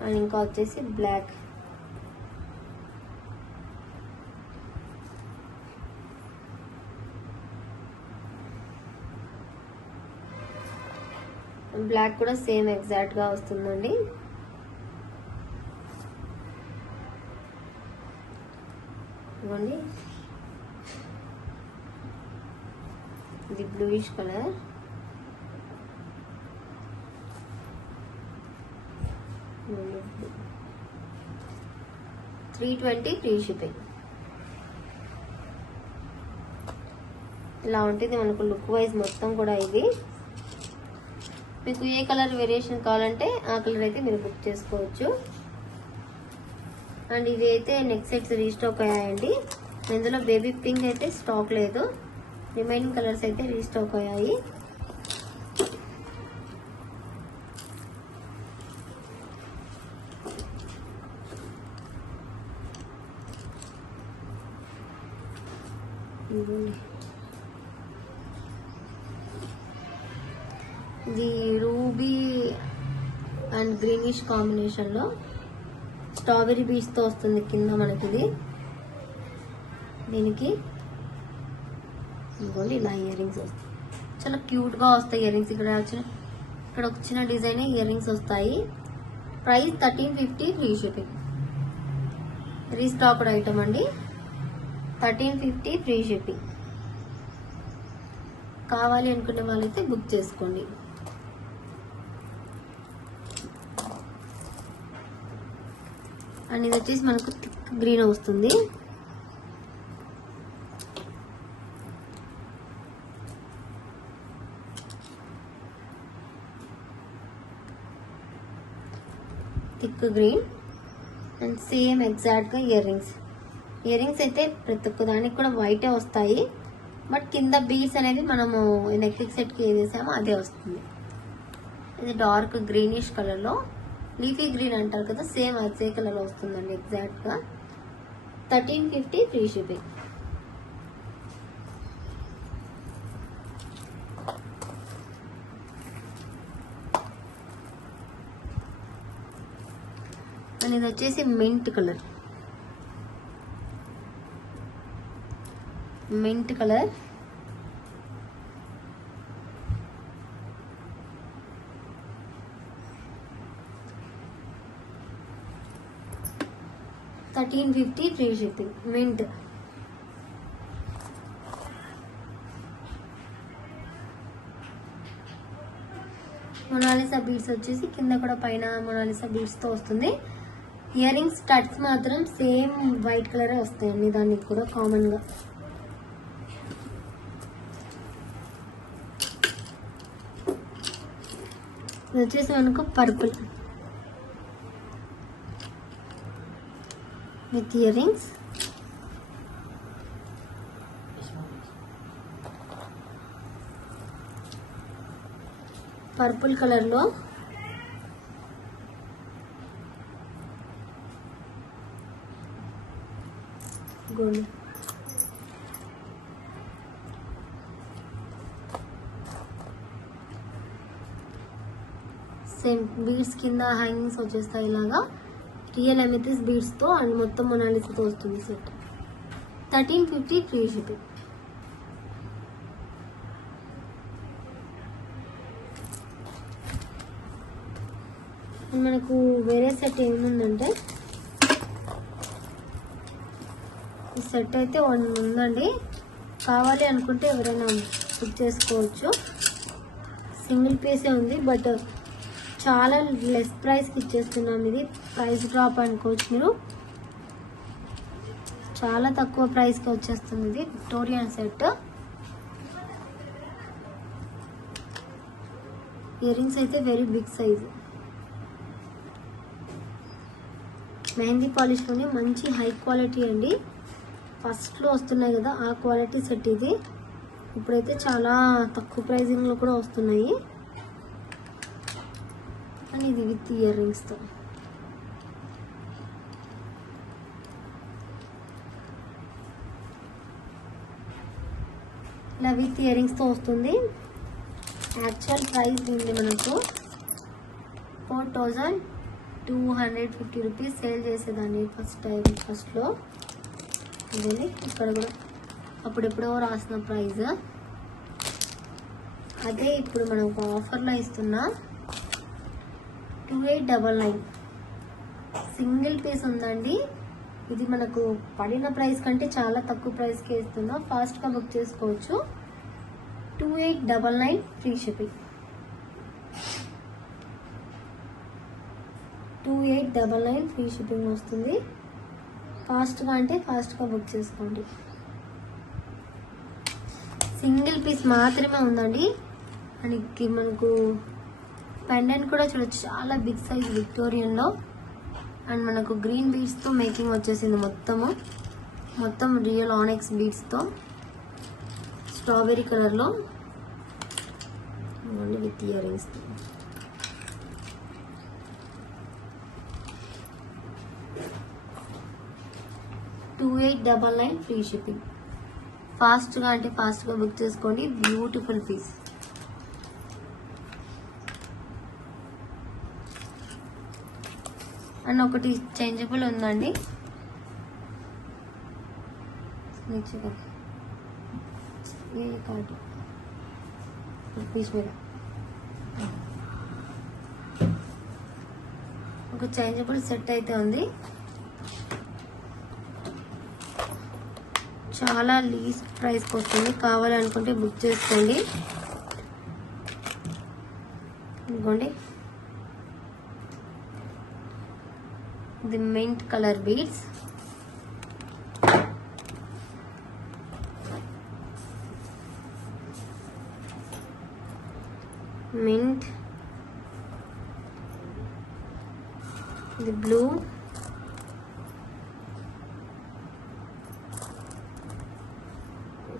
అండ్ ఇంకా వచ్చేసి బ్లాక్, బ్లాక్ కూడా సేమ్ ఎగ్జాక్ట్ గా వస్తుందండి. ఇవ్వండి ఇది బ్లూయిష్ కలర్, $320 ఫ్రీ షిప్పింగ్. ఇలా ఉంటుంది మనకు లుక్ వైజ్ మొత్తం కూడా. ఇది మీకు ఏ కలర్ వేరియేషన్ కావాలంటే ఆ కలర్ అయితే మీరు బుక్ చేసుకోవచ్చు. అండ్ ఇవి అయితే నెక్ సెట్స్ రీస్టాక్ అయ్యాయండి. ఇందులో బేబీ పింక్ అయితే స్టాక్ లేదు, రిమైనింగ్ కలర్స్ అయితే రీస్టాక్ అయ్యాయి. ఇది రూబీ అండ్ గ్రీనిష్ కాంబినేషన్ లో స్ట్రాబెరీ బీడ్స్ తో వస్తుంది కింద మనకి. ఇది దీనికి ఇంకోండి ఇలా ఇయర్ రింగ్స్ వస్తాయి, చాలా క్యూట్గా వస్తాయి ఇయర్ రింగ్స్. ఇక్కడ వచ్చిన డిజైన్ ఇయర్ రింగ్స్ వస్తాయి. Price 1350 free shipping. Restocked item అండి. 1350 ఫ్రీ షిప్పింగ్. కావాలి అనుకునే వాళ్ళైతే బుక్ చేసుకోండి. అండ్ ఇది వచ్చేసి మనకు థిక్ గ్రీన్ వస్తుంది. థిక్ గ్రీన్ అండ్ సేమ్ ఎగ్జాక్ట్గా ఇయర్ రింగ్స్. ఇయర్ రింగ్స్ అయితే ప్రతి ఒక్క దానికి కూడా వైటే వస్తాయి. బట్ కింద బీడ్స్ అనేది మనము నెక్ సెట్కి ఏది వేసామో అదే వస్తుంది. ఇది డార్క్ గ్రీనిష్ కలర్లో, లీఫీ గ్రీన్ అంటారు కదా, సేమ్ అదే కలర్లో వస్తుందండి ఎగ్జాక్ట్గా. 1350 ఫ్రీ షిప్పింగ్. అండ్ ఇది వచ్చేసి mint colour. Mint colour $1350 free shipping. Mint Mona Lisa beads వచ్చేసి కింద కూడా పైన మొనాలిసా బీడ్స్ తో వస్తుంది. ఇయర్ రింగ్స్ స్టడ్స్ మాత్రం సేమ్ వైట్ కలర్ వస్తాయండి దానికి కూడా కామన్ గా. ఇది వచ్చేసి మనకు purple with ear rings. Purple colour లో గోల్డ్. సేమ్ బీడ్స్ కింద హ్యాంగింగ్స్ వచ్చేస్తాయి ఇలాగా రియల్ అమెథిస్ బీడ్స్ తో అండ్ మొత్తం మొనాలిసాతో వస్తుంది సెట్. 1350 free shipping. మనకు వేరే సెట్ ఏముందంటే ఈ సెట్ అయితే వన్ ఉందండి. కావాలి అనుకుంటే ఎవరైనా బుక్ చేసుకోవచ్చు. సింగిల్ పీసే ఉంది బట్ చాలా లెస్ ప్రైస్కి ఇచ్చేస్తున్నాం. ఇది ప్రైస్ డ్రాప్ అనుకోవచ్చు మీరు. చాలా తక్కువ ప్రైస్కి వచ్చేస్తుంది ఇది విక్టోరియన్ సెట్. ఇయర్ రింగ్స్ అయితే వెరీ బిగ్ సైజ్. మెహందీ పాలిష్లోనే మంచి హై క్వాలిటీ అండి. ఫస్ట్లో వస్తున్నాయి కదా ఆ క్వాలిటీ సెట్ ఇది. ఇప్పుడైతే చాలా తక్కువ ప్రైజింగ్లో కూడా వస్తున్నాయి. అండ్ ఇది విత్ ఇయర్ రింగ్స్తో. ఇలా విత్ ఇయర్ రింగ్స్తో వస్తుంది. యాక్చువల్ ప్రైస్ ఉంది మనకు 4250 రూపీస్ సేల్ చేసేదాన్ని ఫస్ట్లో. ఇదే ఇక్కడ కూడా అప్పుడెప్పుడో రాసిన ప్రైస్ అదే ఇప్పుడు మనకు ఆఫర్లో ఇస్తున్నా 2899. సింగిల్ పీస్ ఉందండి. ఇది మనకు పడిన ప్రైస్ కంటే చాలా తక్కువ ప్రైస్కి ఇస్తున్నా. ఫాస్ట్గా బుక్ చేసుకోవచ్చు. 2899 ఫ్రీ షిప్పింగ్. 2899 ఫ్రీ షిప్పింగ్ వస్తుంది. ఫాస్ట్గా అంటే ఫాస్ట్గా బుక్ చేసుకోండి. సింగిల్ పీస్ మాత్రమే ఉందండి. అని మనకు పెండెంట్ కూడా చూడొచ్చు, చాలా బిగ్ సైజ్ విక్టోరియన్లో. అండ్ మనకు గ్రీన్ బీడ్స్తో మేకింగ్ వచ్చేసింది మొత్తం రియల్ ఆనెక్స్ బీడ్స్తో స్ట్రాబెరీ కలర్లో విత్ ఇయర్ రింగ్స్తో. $2899 ఫ్రీ షిప్పింగ్. ఫాస్ట్గా అంటే ఫాస్ట్గా బుక్ చేసుకోండి. Beautiful piece. అండ్ ఒకటి చేంజబుల్ ఉందండి. కార్డు పీస్ మీద ఒక చేంజబుల్ సెట్ అయితే ఉంది. చాలా లీస్ట్ ప్రైస్కి వస్తుంది. కావాలనుకుంటే బుక్ చేసుకోండి. ఇదిగోండి, ఇది మింట్ కలర్ బీడ్స్. మింట్, ఇది బ్లూ,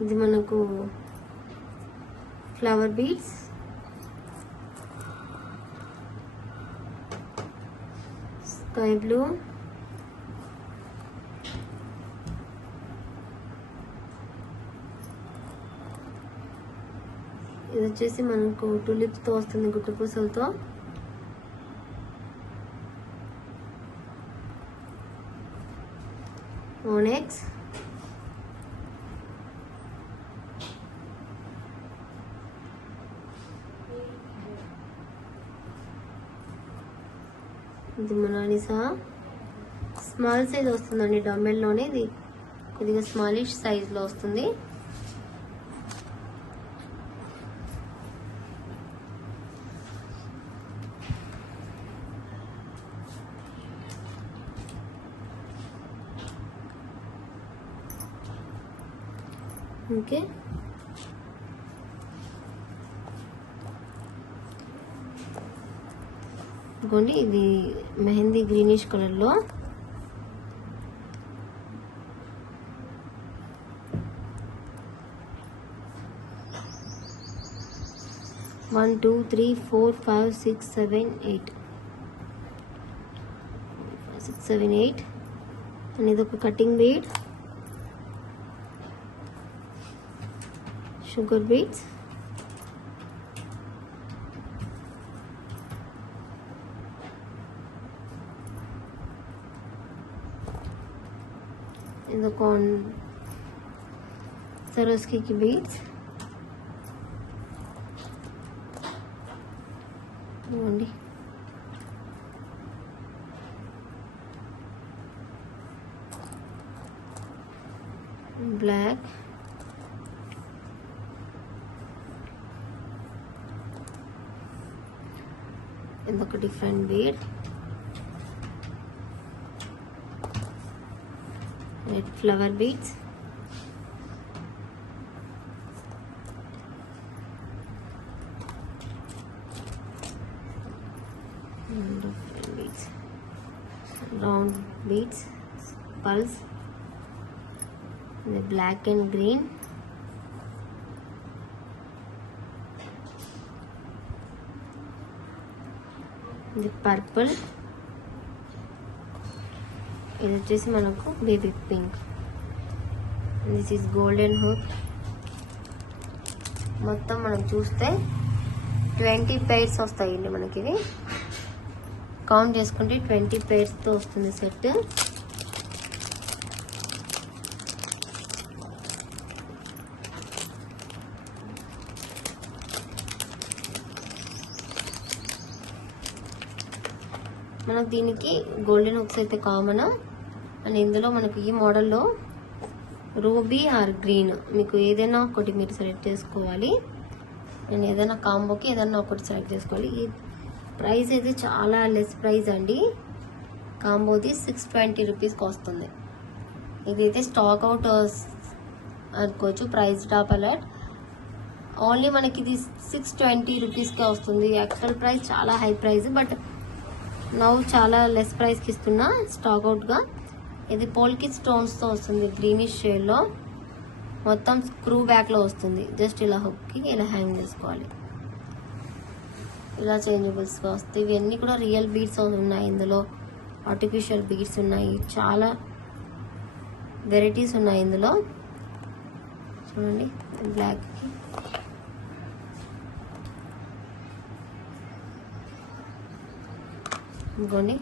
ఇది మనకు ఫ్లవర్ బీడ్స్, స్కై బ్లూ, ఇది వచ్చేసి మనకు టులిప్స్తో వస్తుంది, గుట్టు పూసలతో. ఓనెక్స్, ఇది మొనాలిసా. స్మాల్ సైజ్ వస్తుందండి, డమ్మెల్లోనే ఇది కొద్దిగా స్మాలిష్ సైజ్లో వస్తుంది. ఓకే, ఇదిగోండి, ఇది మెహందీ గ్రీనిష్ కలర్లో. వన్ 2 3 4 5 6 7 8 6 7 8 అండ్ ఇది ఒక కటింగ్ బీడ్, షుగర్ బీడ్స్, ఇది ఒక సరోస్కి బీడ్స్, ఇవ్వండి, బ్లాక్, ఇదొక different bead, red flower beads, round beads, పల్స్, బ్లాక్ అండ్ గ్రీన్, ఇది పర్పుల్, ఇది వచ్చేసి మనకు baby pink, this is golden hook. మొత్తం మనం చూస్తే 20 pairs వస్తాయండి మనకి. ఇవి కౌంట్ చేసుకుంటే 20 pairsతో వస్తుంది సెట్. మనకు దీనికి గోల్డెన్ హుక్స్ అయితే కామన్. అండ్ ఇందులో మనకి ఈ మోడల్లో రూబీ ఆర్ గ్రీన్ మీకు ఏదైనా ఒకటి మీరు సెలెక్ట్ చేసుకోవాలి. నేను ఏదైనా కాంబోకి ఏదైనా ఒకటి సెలెక్ట్ చేసుకోవాలి. ఈ ప్రైస్ అయితే చాలా లెస్ ప్రైస్ అండి. కాంబోది 620 రూపీస్కి వస్తుంది. ఇదైతే స్టాక్ అవుట్ అనుకోవచ్చు. ప్రైస్ టాప్ అలర్ట్ ఓన్లీ మనకి ఇది 620 రూపీస్కే వస్తుంది. యాక్చువల్ ప్రైస్ చాలా హై ప్రైస్, బట్ నవ్వు చాలా లెస్ ప్రైస్కి ఇస్తున్నా స్టాక్ అవుట్గా. ఇది పోల్కి స్టోన్స్తో వస్తుంది, గ్రీనిష్ షేడ్లో. మొత్తం స్క్రూ బ్యాక్లో వస్తుంది. జస్ట్ ఇలా హుక్కి ఇలా హ్యాంగ్ చేసుకోవాలి. ఇలా చేంజబుల్స్గా వస్తాయి. ఇవన్నీ కూడా రియల్ బీడ్స్ ఉన్నాయి, ఇందులో ఆర్టిఫిషియల్ బీడ్స్ ఉన్నాయి. చాలా వెరైటీస్ ఉన్నాయి ఇందులో. చూడండి, బ్లాక్కి ఇంకోండి,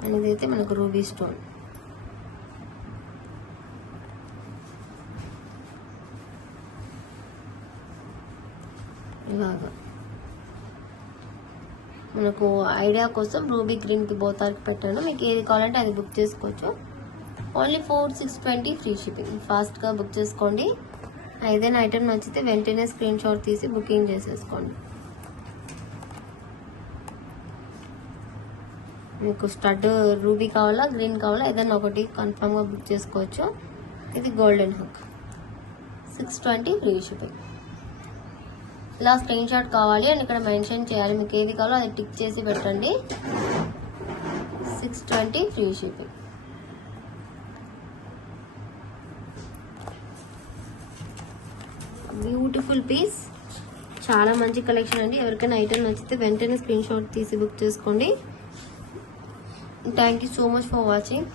అండ్ ఇదైతే మనకు రూబీ స్టోన్. ఇలాగా మనకు ఐడియా కోసం రూబీ గ్రీన్కి బోతార్కి పెట్టాను. మీకు ఏది కావాలంటే అది బుక్ చేసుకోవచ్చు. Only 4,620 free shipping. ఫాస్ట్గా బుక్ చేసుకోండి. ఏదైనా ఐటెం నచ్చితే వెంటనే స్క్రీన్ షాట్ తీసి బుకింగ్ చేసేసుకోండి. మీకు స్టడ్ రూబీ కావాలా గ్రీన్ కావాలా ఏదైనా ఒకటి కన్ఫామ్గా బుక్ చేసుకోవచ్చు. ఇది గోల్డెన్ హుక్ 620 ఫ్రీ షిప్పింగ్. ఇలా స్క్రీన్ షాట్ కావాలి అని ఇక్కడ మెన్షన్ చేయాలి. మీకు ఏది కావాలో అది టిక్ చేసి పెట్టండి. 620 ఫ్రీ షిప్పింగ్. బ్యూటిఫుల్ పీస్, చాలా మంచి కలెక్షన్ అండి. ఎవరికైనా ఐటమ్ నచ్చితే వెంటనే స్క్రీన్ షాట్ తీసి బుక్ చేసుకోండి. Thank you so much for watching.